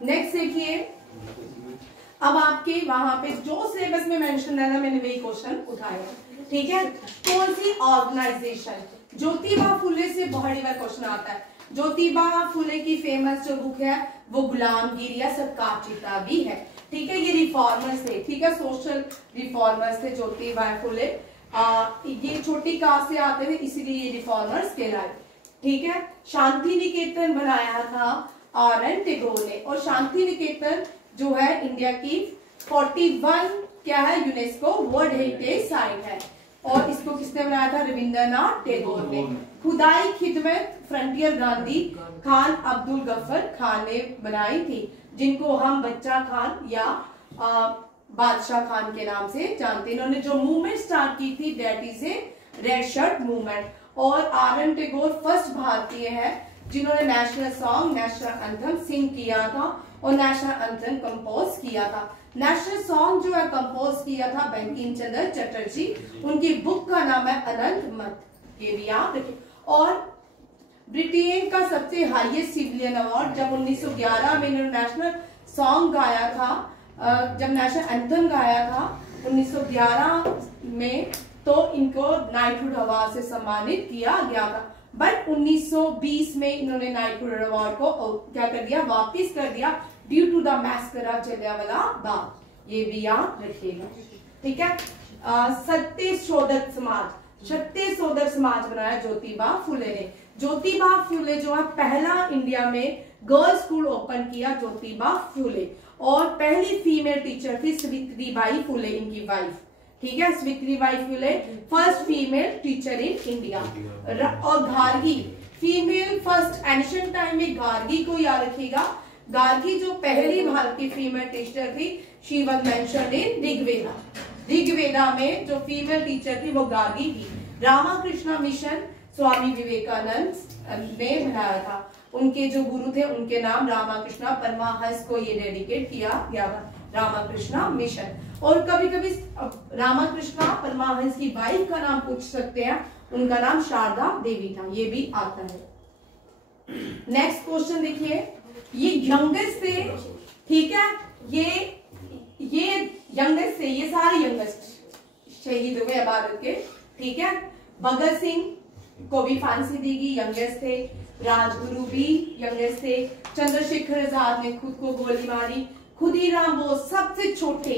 नेक्स्ट देखिए, अब आपके वहां पे जो सिलेबस में मेंशन है ना, मैंने वही क्वेश्चन उठाया, ठीक है। कौन सी ऑर्गेनाइजेशन, ज्योतिबा फुले से बहुत बार क्वेश्चन आता है। ज्योतिबा फुले की फेमस जो बुक है वो गुलामगिरी या सबका चिता भी है, ठीक है, ये रिफॉर्मर्स थे, ठीक है, सोशल रिफॉर्मर्स थे ज्योतिबा फुले। ये छोटी कास्ट से आते थे, इसीलिए ये रिफॉर्मर्स कहलाए। ठीक है, शांति निकेतन बनाया था आर.एन. टैगोर ने, और शांति निकेतन जो है इंडिया की 41 क्या है यूनेस्को वर्ल्ड हेरिटेज साइट है, और इसको किसने बनाया था? रविंद्रनाथ टैगोर ने। खुदाई खिदमत फ्रंटियर गांधी खान अब्दुल गफ्फर खान ने बनाई थी, जिनको हम बच्चा खान या बादशाह खान के नाम से जानते हैं। इन्होंने जो मूवमेंट स्टार्ट की थी that is a red shirt movement. और आर.एन. टैगोर फर्स्ट भारतीय है जिन्होंने नेशनल सॉन्ग, नेशनल एंथम सिंग किया था और नेशनल एंथम कंपोज किया था। नेशनल सॉन्ग जो है कंपोज किया था बंकिम चंद्र चटर्जी, उनकी बुक का नाम है अनंत मत, ये भी याद रखिए। और ब्रिटेन का सबसे हाईएस्ट सिविलियन अवार्ड, जब 1911 में इन्होंने नेशनल सॉन्ग गाया था, जब नेशनल एंथम गाया था 1911 में, तो इनको नाइटहुड अवार्ड से सम्मानित किया गया था। बट 1920 में इन्होंने नाइटहुड अवार्ड को क्या कर दिया? वापिस कर दिया, due to the massacre of Jallianwala Bagh, ये भी याद रखिएगा। ठीक है, सत्य शोधक समाज, सत्य शोधक समाज बनाया ज्योतिबा फुले ने। ज्योतिबा फुले जो है पहला इंडिया में गर्ल्स स्कूल ओपन किया ज्योतिबा फुले, और पहली फीमेल टीचर थी सावित्रीबाई फुले, इनकी वाइफ। ठीक है, Savitribai Phule first female teacher in India. और Gargi female first, ancient time में गार्गी को याद रखिएगा, गार्गी जो पहली भारत की फीमेल टीचर थी, she was mentioned in Rigveda. Rigveda में जो फीमेल टीचर थी वो गार्गी थी। रामाकृष्ण मिशन स्वामी विवेकानंद ने बनाया था, उनके जो गुरु थे उनके नाम रामाकृष्ण परमहंस को ये डेडिकेट किया गया था, रामाकृष्ण मिशन। और कभी कभी रामाकृष्ण परमहंस की वाइफ का नाम पूछ सकते हैं, उनका नाम शारदा देवी था, ये भी आता है। नेक्स्ट क्वेश्चन देखिए, ये यंगेस्ट थे, ठीक है, ये यंगेस्ट थे, ये सारे यंगेस्ट शहीद हुए भारत के। ठीक है, भगत सिंह को भी फांसी दी गई, यंगेस्ट थे। राजगुरु भी यंगेस्ट थे। चंद्रशेखर आजाद ने खुद को गोली मारी। खुदीराम बोस सबसे छोटे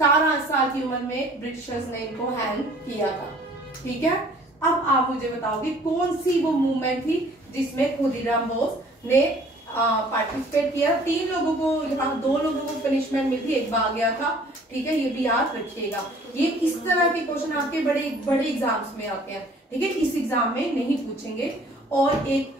17 साल की उम्र में ब्रिटिशर्स ने इनको हैंग किया था। ठीक है, अब आप मुझे बताओगे कौन सी वो मूवमेंट थी जिसमें खुदीराम बोस ने पार्टिसिपेट किया। 3 लोगों को, यहाँ 2 लोगों को पनिशमेंट मिली, एक भाग गया था। ठीक है, ये भी याद रखिएगा। ये इस तरह के क्वेश्चन आपके बड़े बड़े एग्जाम्स में आते हैं। ठीक है, इस एग्जाम में नहीं पूछेंगे। और एक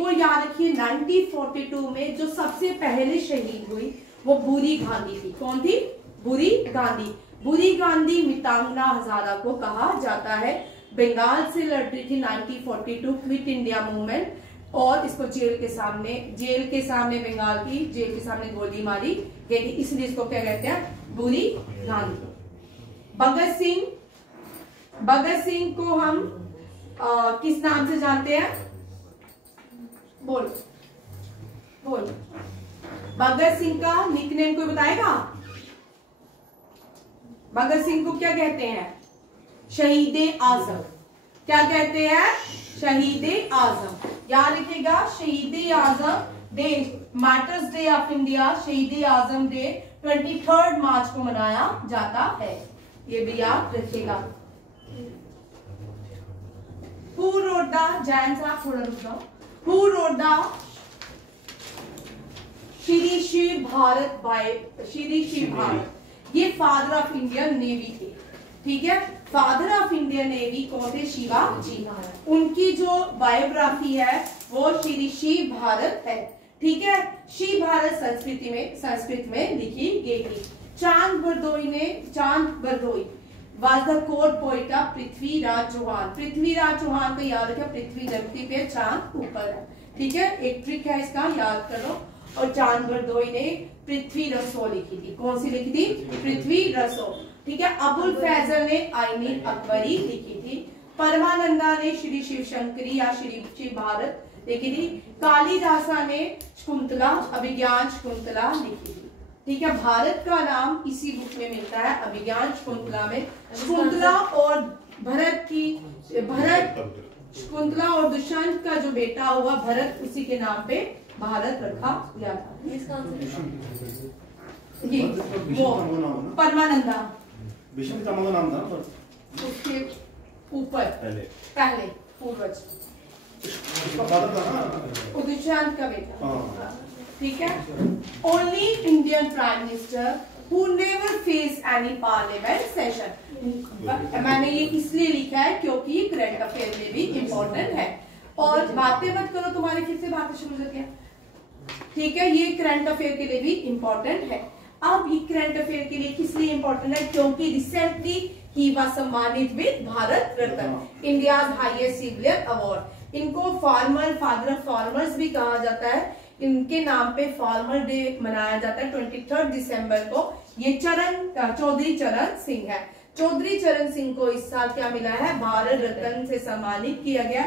और याद रखिए, 1942 में जो सबसे पहले शहीद हुई वो बुरी गांधी थी। कौन थी? बुरी गांधी। बुरी गांधी मितांगना हजारा को कहा जाता है। बंगाल से लड़ रही थी 1942 क्विट इंडिया मूवमेंट, और इसको जेल के सामने बंगाल की जेल के सामने गोली मारी गई थी, इसलिए इसको क्या कहते हैं? बुरी गांधी। भगत सिंह को हम किस नाम से जानते हैं? बोल भगत सिंह का निकनेम कोई बताएगा? भगत सिंह को क्या कहते हैं? शहीदे आजम। क्या कहते हैं? शहीदे आजम। याद रखिएगा, Shahide Azam day, martyrs day of India, Shahide Azam day 23 March को मनाया जाता है, ये भी याद रखिएगा। Who wrote the, जैन साहब थोड़ा रुक जाओ, Who wrote the Shri Shiv Bharat, ये फादर ऑफ इंडियन नेवी थे। ठीक है, फादर ऑफ इंडियन नेवी कौन थे? शिवाजी। उनकी जो बायोग्राफी है वो श्री शिव भारत है। ठीक है, शिव भारत संस्कृत में लिखी गई थी। चांद बरदोई was the court poet of Prithviraj Chauhan. Prithviraj Chauhan को याद रखें, पृथ्वी धरती पे चांद ऊपर है। ठीक है, एक ट्रिक है इसका, याद कर लो। और चांद बरदोई ने पृथ्वी रसो लिखी थी। कौन सी लिखी थी? पृथ्वी रसो। ठीक है, अबुल फैजल ने आईनी अकबरी लिखी थी। परमानंदा ने श्री शिव शंकरी या श्री शिव भारत लिखी थी। कालिदासा ने शकुंतला, अभिज्ञान शकुंतला लिखी थी। ठीक है, भारत का नाम इसी बुक में मिलता है, अभिज्ञान शकुंतला में। शकुंतला और शकुंतला और दुष्यंत का जो बेटा हुआ भरत, उसी के नाम पे भारत रखा गया था। ये वो परमानंदा, भीष्म पितामह का नाम था पर उसके ऊपर पहले पूर्वज उसका फादर था ना, उदयचांद का बेटा। ठीक है। Only Indian prime minister who never face any parliament session। मैंने ये इसलिए लिखा है क्योंकि ये करंट अफेयर में भी इम्पोर्टेंट है। और बातें मत करो, तुम्हारी फिर से बातें शुरू हो गया। ठीक है, ये करंट अफेयर के लिए भी इम्पोर्टेंट है। अब ये करंट अफेयर के लिए किस लिए इम्पोर्टेंट है? क्योंकि रिसेंटली ही वाज सम्मानित with Bharat Ratna, India highest civilian award. इनको फार्मर, फादर ऑफ फार्मर्स भी कहा जाता है। इनके नाम पे फार्मर डे मनाया जाता है 23 दिसंबर को। ये चौधरी चरण सिंह है। चौधरी चरण सिंह को इस साल क्या मिला है? भारत रत्न से सम्मानित किया गया।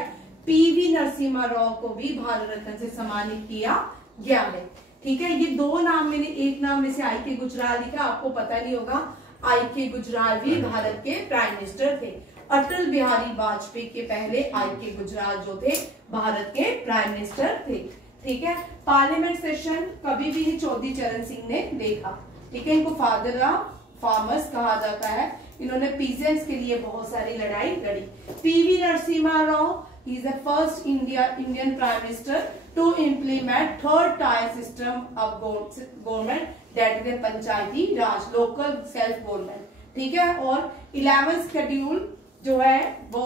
पीवी नरसिम्हा राव को भी भारत रत्न से सम्मानित किया गया है। ठीक है, ये दो नाम मैंने एक नाम में से आई के गुजराल लिखा, आपको पता नहीं होगा आई के गुजराल भी भारत के प्राइम मिनिस्टर थे। अटल बिहारी वाजपेयी के पहले आई के गुजराल जो थे भारत के प्राइम मिनिस्टर थे। ठीक है, पार्लियामेंट सेशन कभी भी चौधरी चरण सिंह ने देखा। ठीक है, इनको फादर ऑफ फार्मर्स कहा जाता है। इन्होंने पीजेंट्स के लिए बहुत सारी लड़ाई लड़ी। PV Narasimha Rao is the first Indian prime minister to implement third tier system of government, that is panchayati raj, local self government. ठीक है, और 11th शेड्यूल जो है वो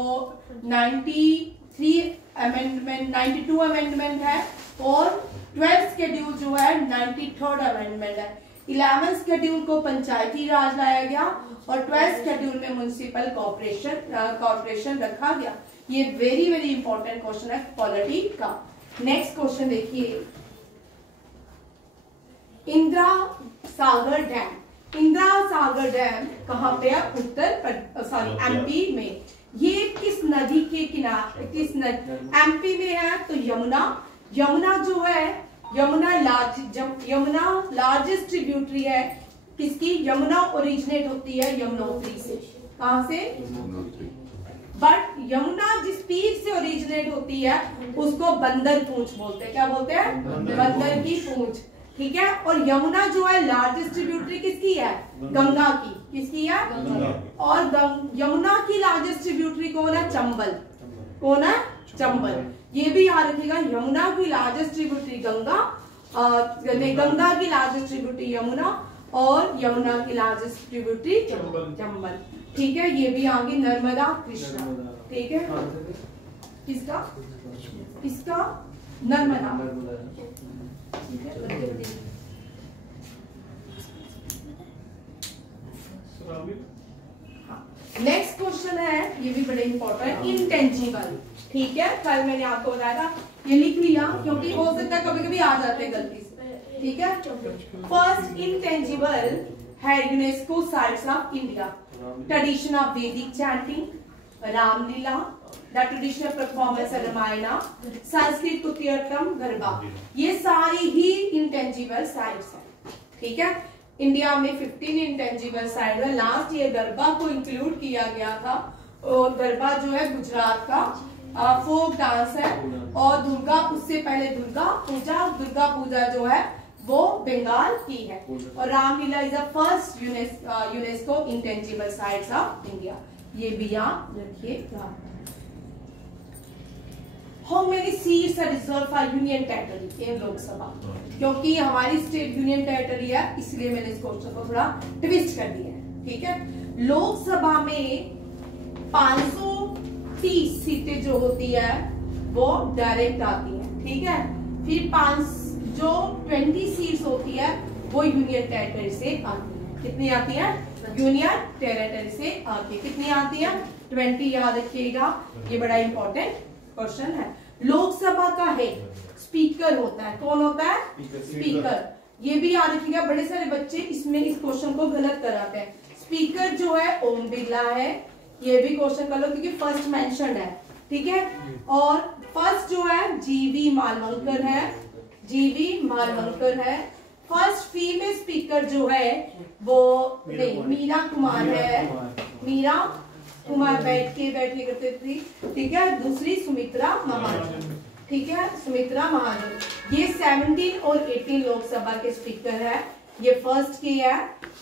92 अमेंडमेंट है और 12th शेड्यूल जो है 93rd अमेंडमेंट है। 11th शेड्यूल को पंचायती राज लाया गया और 12th शेड्यूल में म्युनिसिपल कॉर्पोरेशन रखा गया। ये वेरी वेरी इंपॉर्टेंट क्वेश्चन है पॉलिटी का। नेक्स्ट क्वेश्चन देखिए, इंदिरा सागर डैम। इंदिरा सागर डैम कहाँ पे है? एमपी में। ये किस नदी के किनारे, एमपी में है तो यमुना जो है, यमुना लार्जेस्ट ट्रिब्यूटरी है किसकी? यमुना ओरिजिनेट होती है यमुनोत्री से। कहां से? बट यमुना जिस पीर से ओरिजिनेट होती है उसको बंदर पूंछ बोलते हैं। क्या बोलते हैं? बंदर की पूंछ। ठीक है, और यमुना जो है लार्जेस्ट ट्रिब्यूटरी किसकी है? गंगा की। किसकी है? और यमुना की लार्जेस्ट ट्रिब्यूटरी कौन है? चंबल। कौन है? चंबल। ये भी याद रखिएगा, यमुना की लार्जेस्ट ट्रिब्यूटरी गंगा, गंगा की लार्जेस्ट ट्रिब्यूटरी यमुना और यमुना की लार्जेस्ट ट्रिब्यूटरी चंबल। ठीक है, ये भी आगे नर्मदा कृष्णा। ठीक है, इसका नर्मदा। नेक्स्ट क्वेश्चन है, ये भी बड़े इंपॉर्टेंट, इंटेंजिबल। ठीक है, कल मैंने आपको बताया था, ये लिख लिया क्योंकि हो सकता है कभी कभी आ जाते हैं गलती से। ठीक है, फर्स्ट इंटेंजिबल है UNESCO sites of India, tradition of Vedic chanting, Ramlila, the traditional performance Ramayana, Sanskrit Kutiyattam, Garba. ये सारी ही इंटेंजिबल साइट्स हैं। ठीक है, इंडिया में 15 इंटेंजिबल साइट है। लास्ट ईयर गरबा को इंक्लूड किया गया था और गरबा जो है गुजरात का फोक डांस है और दुर्गा, उससे पहले दुर्गा पूजा जो है वो बंगाल की है। और Ramlila is the first UNESCO intangible sites of India. ये भी याद रखिएगा। How many seats are reserve for union territory in Lok Sabha? क्योंकि हमारी स्टेट यूनियन टेरिटरी है इसलिए मैंने इस क्वेश्चन को थोड़ा ट्विस्ट कर दिया है। ठीक है, लोकसभा में 530 सीटें जो होती है वो डायरेक्ट आती है। ठीक है, फिर 20 सीट्स होती है वो यूनियन टेरिटरी से आती है। कितनी आती है? यूनियन टेरिटरी से आती है। कितनी आती है? 20। याद रखिएगा, ये बड़ा इंपॉर्टेंट क्वेश्चन है। लोकसभा का हेड स्पीकर होता है। कौन होता है? स्पीकर। ये भी याद रखिएगा, बड़े सारे बच्चे इसमें इस क्वेश्चन को गलत कराते हैं। स्पीकर जो है ओम बिरला है, ये भी क्वेश्चन कर लो क्योंकि फर्स्ट मेंशन्ड है। ठीक है, और फर्स्ट जो है जीवी मालवंकर है। फर्स्ट फीमेल स्पीकर जो है वो मीरा कुमार है। मीरा कुमार बैठे करते थे। ठीक है, दूसरी सुमित्रा महाजन। ठीक है, सुमित्रा महाजन। ये 17 और 18 लोकसभा के स्पीकर है। ये फर्स्ट की है,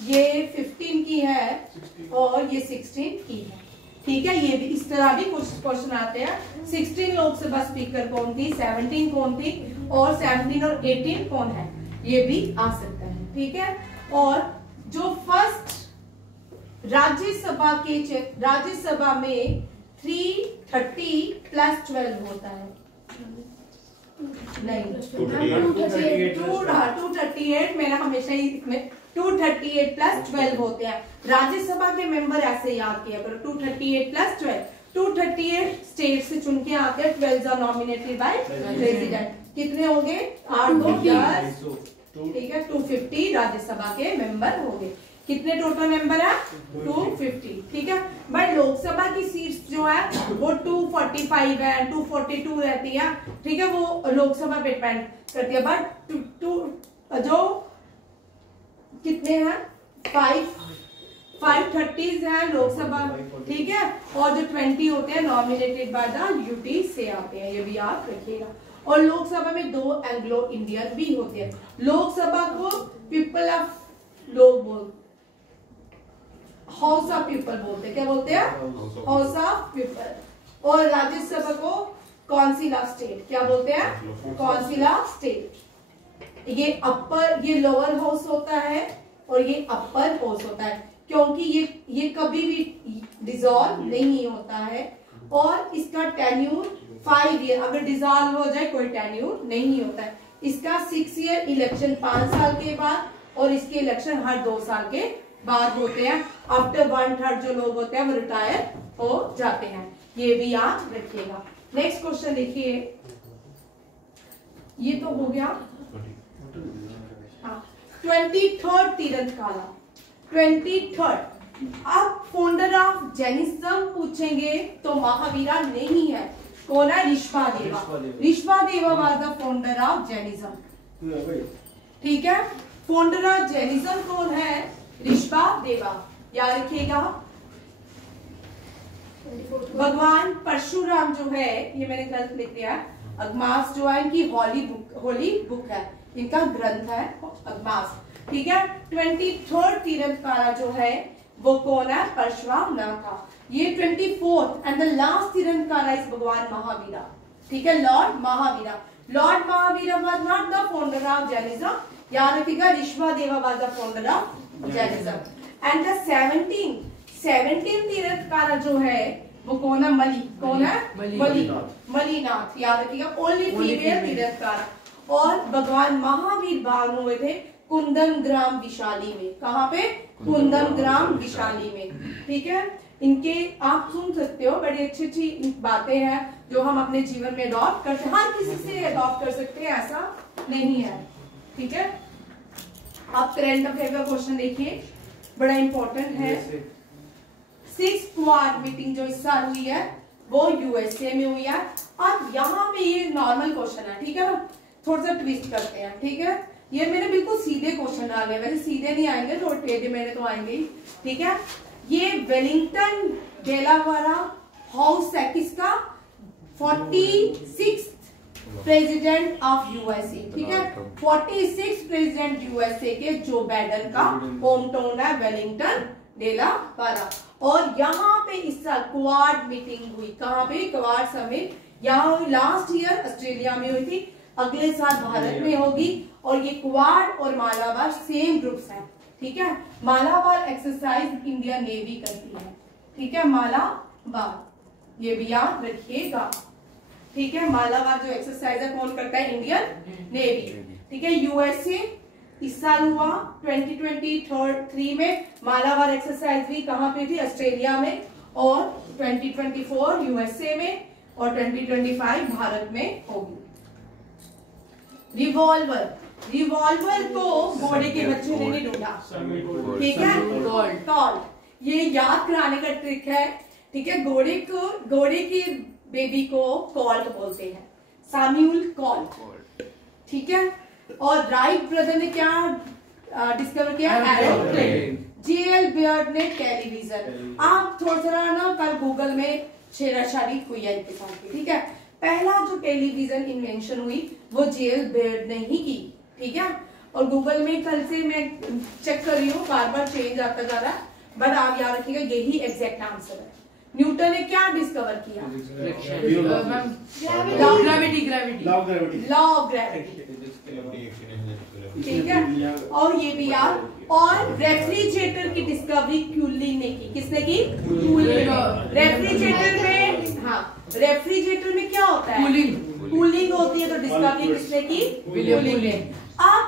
ये 15 की है और ये 16 की है। ठीक है, ये भी इस तरह भी कुछ क्वेश्चन आते हैं। 16 लोकसभा स्पीकर कौन थी, 17 कौन थी और 17 और 18 कौन है, ये भी आ सकता है। ठीक है, और जो फर्स्ट राज्यसभा में 330 + 12 होता है, नहीं 238, मैंने हमेशा ही इसमें 238 + 12 होते हैं। राज्यसभा के मेंबर ऐसे याद किया करो, 238 + 12। 238 स्टेट से चुन के आते हैं, 12 आर नॉमिनेटेड बाय प्रेसिडेंट। कितने हो गए, 8 2 10, ठीक है, 250 राज्यसभा के मेंबर हो गए। कितने टोटल मेंबर है, 250। ठीक है, बट लोकसभा की सीट्स जो है वो 245 है, 242 रहती है। ठीक है, वो लोकसभा पे डिपेंड करती है। बट जो कितने हैं, 530 है लोकसभा। ठीक है, और जो 20 होते हैं नॉमिनेटेड बाय द यूटी से आते हैं, ये भी याद रखिएगा। और लोकसभा में 2 एंग्लो इंडियन भी होते हैं। लोकसभा को पीपल ऑफ लोग बोलते, हाउस ऑफ पीपल बोलते हैं। क्या बोलते हैं, हाउस ऑफ पीपल। और राज्यसभा को काउंसिल ऑफ स्टेट, क्या बोलते हैं, काउंसिल ऑफ स्टेट। ये अपर, ये लोअर हाउस होता है और ये अपर हाउस होता है, क्योंकि ये कभी भी डिसॉल्व नहीं होता है। और इसका टेन्यूर 5 ईयर, अगर डिसॉल्व हो जाए कोई टेन्यूर नहीं होता है। इसका 6 ईयर इलेक्शन 5 साल के बाद, और इसके इलेक्शन हर 2 साल के बाद होते हैं। आफ्टर 1/3 जो लोग होते हैं वो रिटायर हो जाते हैं, ये भी याद रखिएगा। नेक्स्ट क्वेश्चन देखिए, ये तो हो गया। हाँ, 23rd तीरंदाज, 23rd। अब फाउंडर ऑफ जैनिज्म पूछेंगे तो महावीरा नहीं है, कौन है, Rishabhadeva. Rishabhadeva was the founder of Jainism. ठीक है, फाउंडर ऑफ जैनिज्म कौन है, ऋषभादेवा, याद रखिएगा। भगवान परशुराम जो है, ये मैंने गलत लिख दिया, अगमास जो है इनकी होली बुक है, इनका ग्रंथ है अगमास। ठीक है, 23rd तीरंदाज जो है वो कौन है, परशुराम नाम था। ये 24th एंड द लास्ट तीरंदाज इज भगवान महावीरा। ठीक है, lord Mahavira. Lord Mahavira was not the founder of Jainism, याद रखिएगा। Rishabhadeva was the founder of Jainism. And the 17 तीरंदाज जो है वो कौन है, मली, कौन है, मलीनाथ, याद रखिएगा। ओनली फीमेल तीरंदाज। और भगवान महावीर भाग हुए थे कुंदन ग्राम विशाली में। कहाँ पे, कुंदन ग्राम विशाली में। ठीक है, इनके आप सुन सकते हो, बड़ी अच्छी अच्छी बातें हैं जो हम अपने जीवन में अडॉप्ट करते हैं। हर किसी से अडॉप्ट कर सकते हैं, ऐसा नहीं है। ठीक है, आप करंट अफेयर का क्वेश्चन देखिए, बड़ा इंपॉर्टेंट है। 6th क्वाड मीटिंग जो इस साल हुई है वो यूएसए में हुई है। और यहाँ पे ये नॉर्मल क्वेश्चन है, ठीक है ना, थोड़ा सा ट्विस्ट करते हैं। ठीक है, ये मैंने बिल्कुल सीधे क्वेश्चन डाले, वैसे सीधे नहीं आएंगे, थोड़े टेढ़े मेढ़े तो आएंगे ही। ठीक है, ये वेलिंगटन डेलावेयर हाउस है किसका, 46th प्रेसिडेंट ऑफ यूएसए। ठीक है, 46 प्रेसिडेंट यूएसए के जो बाइडेन का होम टाउन है वेलिंगटन डेलावेयर। और यहाँ पे इस साल क्वाड मीटिंग हुई, कहाँ पे, क्वाड समिट। यहाँ लास्ट ईयर ऑस्ट्रेलिया में हुई थी, अगले साल भारत में होगी। और ये क्वाड और मालाबार सेम ग्रुप्स हैं। ठीक है, मालाबार एक्सरसाइज इंडियन नेवी करती है। ठीक है, मालाबार, ये भी याद रखिएगा। ठीक है, मालाबार जो एक्सरसाइज है कौन करता है, इंडियन नेवी। ठीक है, यूएसए इस साल हुआ 2023 में। मालाबार एक्सरसाइज भी कहाँ पे थी, ऑस्ट्रेलिया में। और 2024 यूएसए में, और 2025 भारत में होगी। रिवॉल्वर को घोड़े के बच्चे ने नहीं ढूंढा। ठीक है, टॉल, ये याद कराने का ट्रिक है। ठीक है, घोड़े की बेबी को कॉल्ट बोलते हैं, सैम्यूल कॉल्ट। ठीक है, और राइट ब्रदर ने क्या डिस्कवर किया, एरोप्लेन। जेएल बियर्ड ने टेलीविजन। आप थोड़ा सा ना कल गूगल में छेड़छाड़ी हुई है इनके साथ। ठीक है, पहला जो टेलीविजन इन्वेंशन हुई वो जेएल बियर्ड ने ही की। ठीक है, और गूगल में कल से मैं चेक कर रही हूँ, बार बार चेंज आता जा रहा है, बट आप याद रखिएगा यही एग्जैक्ट आंसर है। न्यूटन ने क्या डिस्कवर किया? Law of gravity. ठीक है, और ये भी याद। और रेफ्रिजरेटर की डिस्कवरी क्यूलिंग ने की। किसने की? क्यूलिंग। रेफ्रिजरेटर में, हाँ, रेफ्रिजरेटर में क्या होता है? कूलिंग होती है, तो डिस्कवरी किसने की? क्यूलिंग ने। अब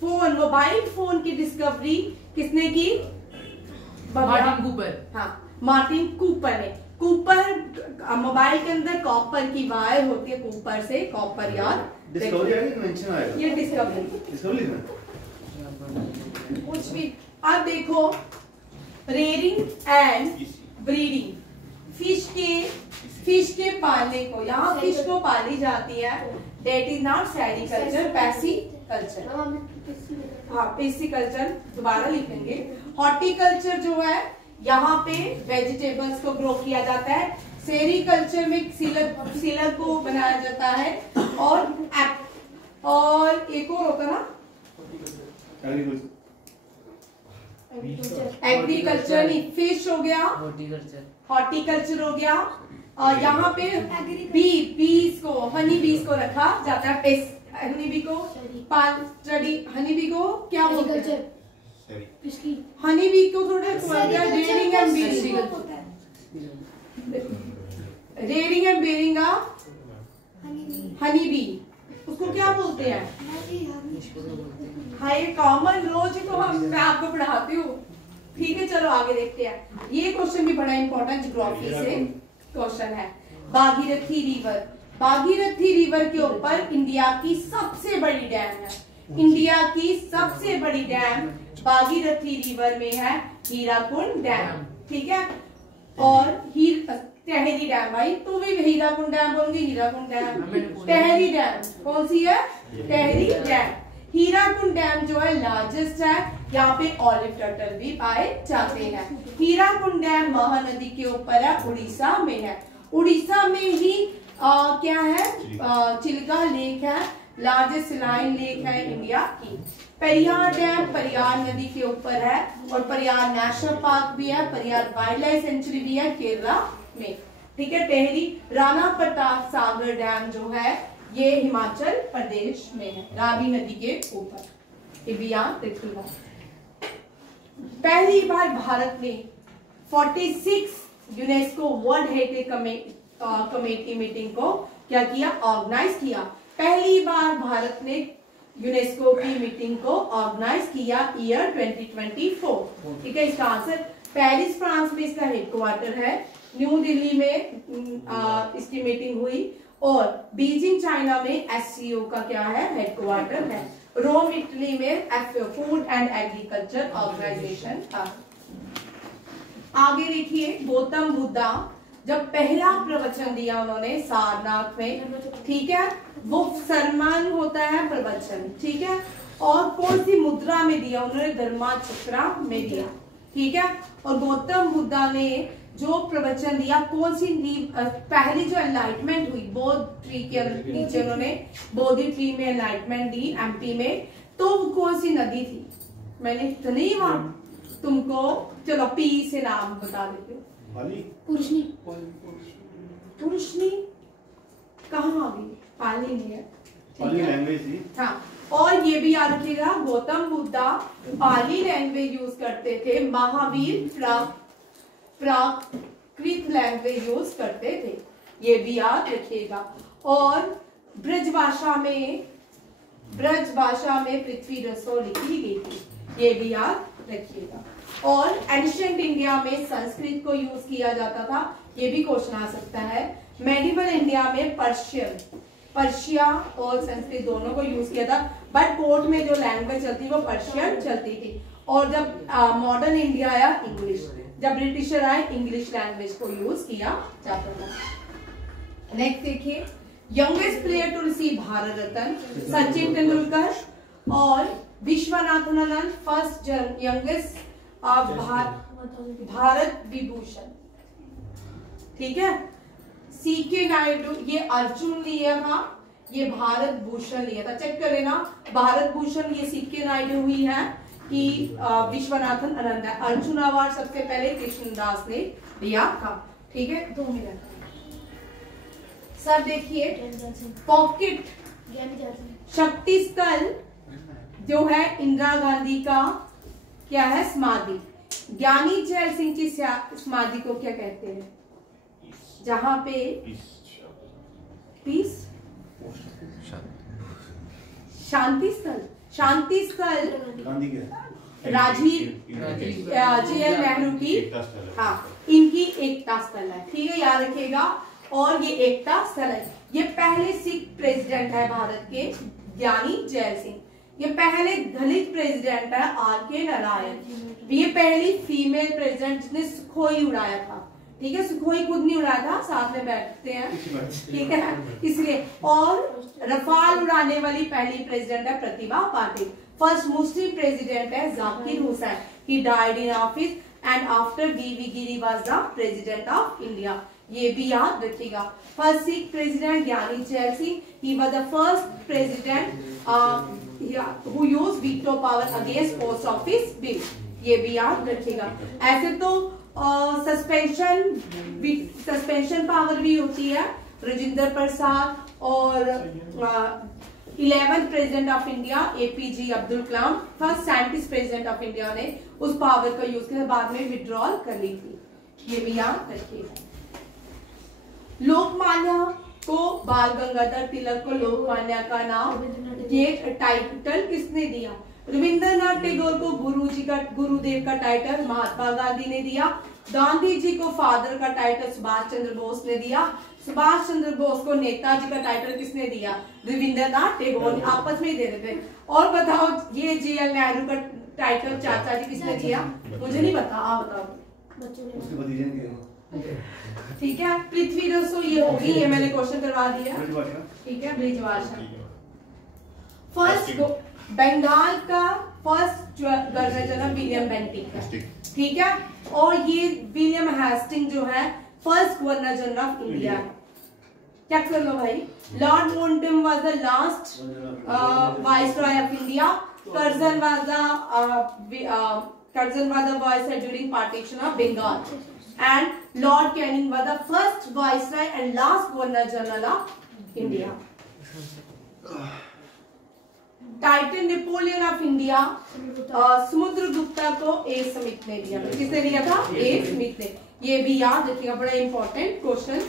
फोन, मोबाइल फोन की डिस्कवरी किसने की? Martin Cooper. हाँ, मार्टिन कूपर ने। कूपर, मोबाइल के अंदर कॉपर की वायर होती है, कूपर से कॉपर यार। डिस्कवरी आएगी, इन्वेंशन आएगा। ये डिस्कवरी में कुछ भी। अब देखो, रेयरिंग एंड ब्रीडिंग। फिश के पालने को, यहाँ फिश को पाली जाती है, डेट इज नॉट सेरिकल्चर, पैसिकल्चर। हाँ, पैसिकल्चर दोबारा लिखेंगे। हॉर्टिकल्चर जो है, यहाँ पे वेजिटेबल्स को ग्रो किया जाता है। सेरिकल्चर में सीलर को बनाया जाता है, और एक और होता ना, एग्रीकल्चर नहीं, फिश हो गया, हॉर्टिकल्चर हो गया, और यहाँ पे बीज को, हनी बीज को रखा जाता है। हनी बी को हनी बी को क्या बोलते हैं? हनी बी को थोड़ा rearing and breeding, rearing and breeding honey bee, उसको क्या बोलते हैं? हाँ, ये कॉमन रोज तो मैं आपको पढ़ाती हूँ। ठीक है, चलो आगे देखते हैं। ये क्वेश्चन भी बड़ा इंपॉर्टेंट ज्योग्राफी से क्वेश्चन है। भागीरथी रिवर, भागीरथी रिवर के ऊपर इंडिया की सबसे बड़ी डैम है। इंडिया की सबसे बड़ी डैम भागीरथी रिवर में है, हीराकुंड डैम। ठीक है, और टहरी डैम, भाई तू भी हीराकुंड डैम बोलोगे, हीराकुंड डैम, टहरी डैम कौन सी है? टहरी डैम। हीराकुंड डैम जो है लार्जेस्ट है, यहाँ पे ऑलिव टर्टल भी पाए जाते हैं। हीराकुंड डैम महानदी के ऊपर है, उड़ीसा में है। उड़ीसा में ही क्या है? चिल्का लेक है, लार्जेस्ट सलाइन लेक है इंडिया की। पेरियार डैम पेरियार नदी के ऊपर है, और पेरियार नेशनल पार्क भी है, पेरियार वाइल्ड लाइफ सेंचुरी भी है केरला में। ठीक है, टेहरी राणा प्रताप सागर डैम जो है, ये हिमाचल प्रदेश में है, रावी नदी के ऊपर। ये भी याद रखिएगा। पहली बार भारत ने 46 UNESCO world heritage committee meeting को क्या किया? ऑर्गेनाइज किया। पहली बार भारत ने यूनेस्को की मीटिंग को ऑर्गेनाइज किया ईयर 2024। ठीक है, इसका आंसर पेरिस फ्रांस में इसका हेडक्वार्टर है, न्यू दिल्ली में इसकी मीटिंग हुई, और बीजिंग चाइना में एससीओ का क्या है? हेडक्वार्टर है। रोम इटली में FAO food and agriculture organisation था। आगे देखिए, गौतम बुद्धा जब पहला प्रवचन दिया उन्होंने सारनाथ में, ठीक है, वो सम्मान होता है प्रवचन। ठीक है, और कौन सी मुद्रा में दिया? उन्होंने धर्माचक्र में दिया। ठीक है, और गौतम बुद्धा ने जो प्रवचन दिया, कौन सी पहली जो एनलाइटमेंट हुई बोध ट्री के नीचे, उन्होंने बोधि ट्री में एनलाइटमेंट दी MP में, तो वो कौन सी नदी थी? मैंने तो नहीं वहां तुमको, चलो P से नाम बता देती हूँ। पुरुषनी। पुरुषनी कहाँ आ गई? पाली नहीं है, पाली लैंग्वेज थी। हाँ, और ये भी याद रखिएगा, गौतम बुद्धा पाली लैंग्वेज यूज करते थे, महावीर प्राकृत लैंग्वेज यूज करते थे, ये भी याद रखिएगा। और ब्रज भाषा में पृथ्वी रसो लिखी गई थी, ये भी याद रखिएगा। और एंशिएंट इंडिया में संस्कृत को यूज किया जाता था, ये भी क्वेश्चन आ सकता है। मेडिवल इंडिया में पर्शिया और संस्कृत दोनों को यूज किया था, बट कोर्ट में जो लैंग्वेज चलती वो पर्शियन चलती थी। और जब मॉडर्न इंडिया आया, इंग्लिश, जब ब्रिटिशर आए, इंग्लिश लैंग्वेज को यूज किया जाता था। नेक्स्ट देखिए, youngest player to receive Bharat Ratna Sachin Tendulkar, और विश्वनाथन आनंद फर्स्ट यंगेस्ट भारत विभूषण। ठीक है, CK नायडू, ये अर्जुन लिया था, ये भारत भूषण लिया था। चेक कर लेना, भारत भूषण ये सिक्के नायडू हुई है कि विश्वनाथन आनंद है। अर्जुन अवार्ड सबसे पहले कृष्णदास ने लिया था। ठीक है, 2 मिनट सर। देखिए पॉकेट शक्ति स्थल जो है इंदिरा गांधी का क्या है, समाधि। ज्ञानी जैल सिंह की समाधि को क्या कहते हैं, जहां पे पीस शांति स्थल, शांति स्थल राजीव जवाहरलाल नेहरू की, हाँ, इनकी एकता स्थल है। ठीक है, याद रखिएगा। और ये एकता स्थल है। ये पहले सिख प्रेसिडेंट है भारत के, ज्ञानी जैल सिंह। ये पहले दलित प्रेसिडेंट है आर.के. नारायण। ये पहली फीमेल प्रेसिडेंट जिसने सुखोई उड़ाया था। ठीक है, सुखोई खुद नहीं उड़ाया था, साथ में बैठते हैं, ठीक है, इसलिए। और रफाल उड़ाने वाली पहली प्रेसिडेंट है Pratibha Patil. First Muslim president है Zakir Hussain. He died in office and after V.V.. Giri was the president of India. ये भी याद रखिएगा। फर्स्ट सिख प्रेसिडेंट ज्ञानी gel Singh. He was the first president who used veto power against post office bill. ये भी याद रखिएगा। ऐसे तो सस्पेंशन पावर भी होती है। राजेंद्र प्रसाद और 11th president of India APJ Abdul Kalam, first scientist president of India ने उस पावर का यूज किया, बाद में विड्रॉल कर ली थी। ये भी याद रखिएगा। लोकमान्य को, बाल गंगाधर तिलक को लोकमान्य का नाम, ये टाइटल किसने दिया? रविंद्रनाथ टैगोर को गुरुदेव का टाइटल महात्मा गांधी ने दिया। गांधी जी को फादर का टाइटल सुभाष चंद्र बोस ने दिया। सुभाष चंद्र बोस को नेताजी का टाइटल किसने दिया? रविंद्रनाथ टैगोर। आपस में ही दे देते। और बताओ ये JL नेहरू का टाइटल चाचा जी किसने दिया? मुझे नहीं पता, आप बताओ। ठीक है, पृथ्वी रसो ये होगी, ये मैंने क्वेश्चन करवा दिया। ठीक है, ब्रिजभाषा। फर्स्ट बंगाल का first governor general William Bentinck है। ठीक है, और ये विलियम हेस्टिंग जो है first governor general of India है। क्या कर लो भाई। Lord Mountbatten was the last viceroy of India. Curzon was the viceroy during partition of Bengal and Lord Canning was the first viceroy and last governor general of India. Titan Napoleon of India Samudragupta को A Smith ने दिया। किसने दिया था? A Smith ने। ये भी याद रखिएगा, बड़ा इंपॉर्टेंट क्वेश्चन है।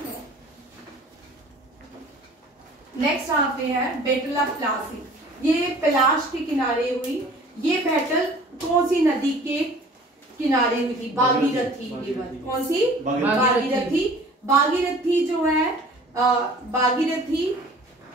नेक्स्ट आते हैं बैटल ऑफ प्लासी। ये पलाश के किनारे हुई। ये बैटल कौन सी नदी के किनारे हुई थी? भागीरथी रिवर। कौन सी? भागीरथी। भागीरथी जो है, भागीरथी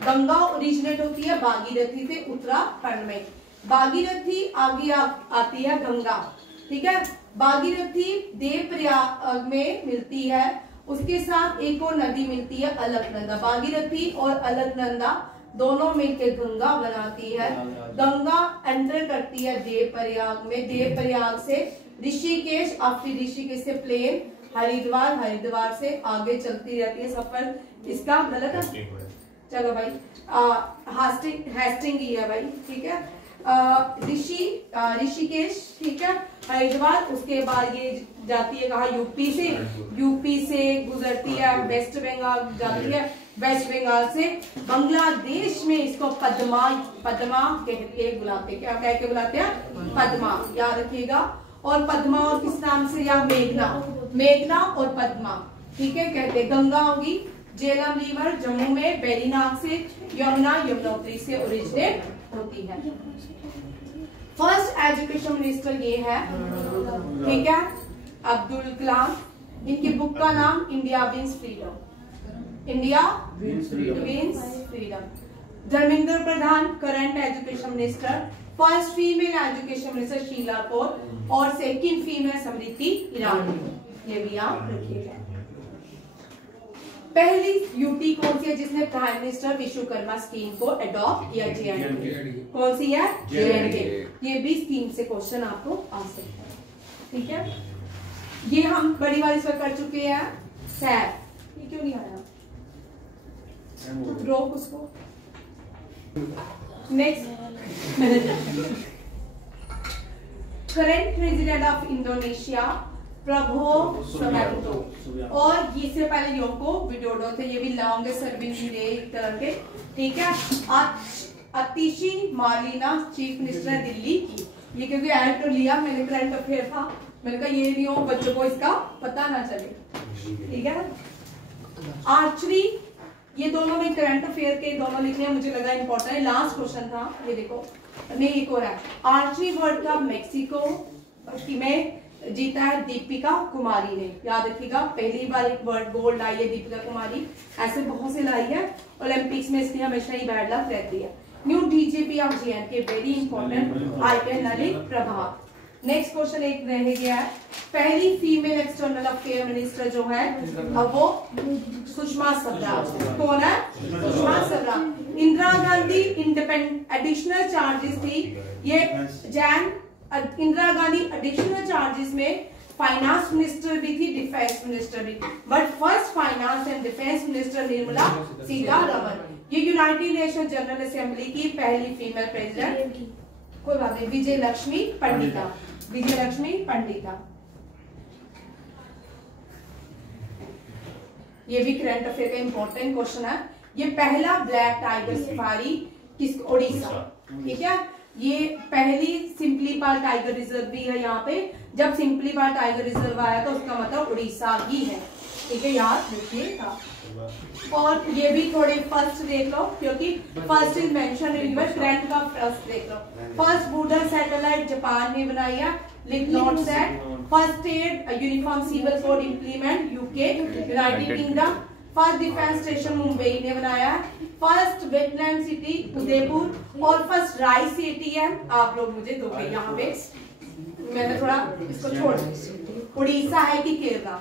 गंगा ओरिजिनेट होती है भागीरथी से उत्तराखंड में। भागीरथी आगे आती है गंगा। ठीक है, भागीरथी देवप्रयाग में मिलती है। उसके साथ एक और नदी मिलती है अलकनंदा। भागीरथी और अलकनंदा दोनों मिलकर गंगा बनाती है। गंगा एंटर करती है देवप्रयाग में। देवप्रयाग से ऋषिकेश, और फिर ऋषिकेश से प्लेन हरिद्वार, हरिद्वार से आगे चलती रहती है सफर। इसका गलत है, चलो भाई, हेस्टिंग ही है भाई। ठीक है, ऋषिकेश, ठीक है, हरिद्वार। उसके बाद ये जाती है कहा? यूपी से। यूपी से गुजरती है वेस्ट बंगाल, जाती है वेस्ट बंगाल से बांग्लादेश में। इसको पद्मा कह के बुलाते। क्या कह के बुलाते हैं? पद्मा, याद रखिएगा। और पद्मा और किस नाम से? या मेघना और पद्मा। ठीक है, कहते गंगा होगी झेलम रिवर जम्मू में बेरीनाग से, यमुना यमुनोत्री से ओरिजिनेट होती है। फर्स्ट एजुकेशन मिनिस्टर ये है, ठीक है, अब्दुल कलाम। इनकी बुक का नाम India wins freedom. India wins freedom. Dharmendra Pradhan current education minister. First female education minister Sheila Kaur और सेकंड फीमेल स्मृति ईरानी। ये भी आप रखिएगा। पहली यूटी कौन सी है जिसने प्राइम मिनिस्टर विश्वकर्मा स्कीम को अडॉप्ट किया? JNK। कौन सी है? JNK। ये भी स्कीम से क्वेश्चन आपको आ सकता है। ठीक है, ये हम बड़ी बार इस पर कर चुके हैं। सैर, ये क्यों नहीं आया? रोक उसको। Next, current president of Indonesia Prabowo Subianto, और इससे पहले योको विडोडो थे, ये भी लॉन्गेस्ट सर्विंग थे एक तरह के, ठीक है। अतिशी मार्लिना चीफ मिनिस्टर दिल्ली की, ये क्योंकि ऐड तो लिया मैंने, करंट अफेयर था, मैंने कहा ये नहीं हो बच्चों को इसका पता ना चले, ठीक है। आर्चरी, ये दोनों में करंट अफेयर के दोनों लिखने हैं, मुझे लगा इंपॉर्टेंट है, लास्ट क्वेश्चन था ये देखो, नहीं एक और है। आर्चरी वर्ल्ड कप मेक्सिको में जीता है दीपिका कुमारी ने, याद रखिएगा, पहली बार एक वर्ल्ड गोल्ड आई है दीपिका कुमारी, ऐसे बहुत से लाई है, ओलंपिक्स में इसकी हमेशा ही बैड लक रहती है। New DGP of J and K, very important, IK Nalin Prabhat. Next question एक रह गया है, पहली फीमेल एक्सटर्नल अफेयर मिनिस्टर जो है अब वो सुषमा स्वराज, कौन है? Sushma Swaraj. Indira Gandhi independent additional charges थी, ये इंदिरा गांधी एडिशनल चार्जेस में फाइनेंस मिनिस्टर भी थी, डिफेंस मिनिस्टर भी, but first finance and defence minister Nirmala Sitharaman. ये यूनाइटेड नेशन जनरल असेंबली की पहली फीमेल प्रेसिडेंट, कोई बात नहीं, विजय लक्ष्मी पंडिता, विजय लक्ष्मी पंडिता। ये भी करंट अफेयर का इंपॉर्टेंट क्वेश्चन है। ये पहला ब्लैक टाइगर सफारी किस, उड़ीसा, ठीक है। ये पहली सिंपली पाल टाइगर रिजर्व भी है यहाँ पे, जब सिंपली पाल टाइगर रिजर्व आया तो उसका मतलब उड़ीसा ही है, ठीक है, याद रखिएगा। और ये भी थोड़े फर्स्ट देख लो, क्योंकि first is mention in your current का फर्स्ट देख लो। फर्स्ट वुडन सैटेलाइट जापान ने बनाई है, लिख note set. First aid uniform civil code implement UK, United Kingdom. First defence station Mumbai ने बनाया है। फर्स्ट वेटलैंड सिटी उदयपुर, और फर्स्ट राइस एटीएम आप लोग मुझे दोगे, यहाँ पे मैंने थोड़ा इसको छोड़, उड़ीसा है कि केरला,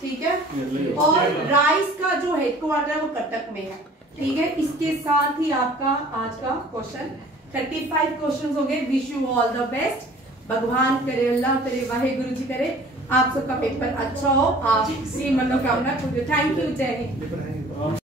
ठीक है। और राइस का जो हेडक्वार्टर है वो कटक में है, ठीक है। इसके साथ ही आपका आज का क्वेश्चन 35 क्वेश्चंस हो गए। Wish you all the best, भगवान करे, अल्लाह करे, वाहेगुरु जी करे आप सबका पेपर अच्छा हो, आप सी मनोकामना। थैंक यू, जय हिंद।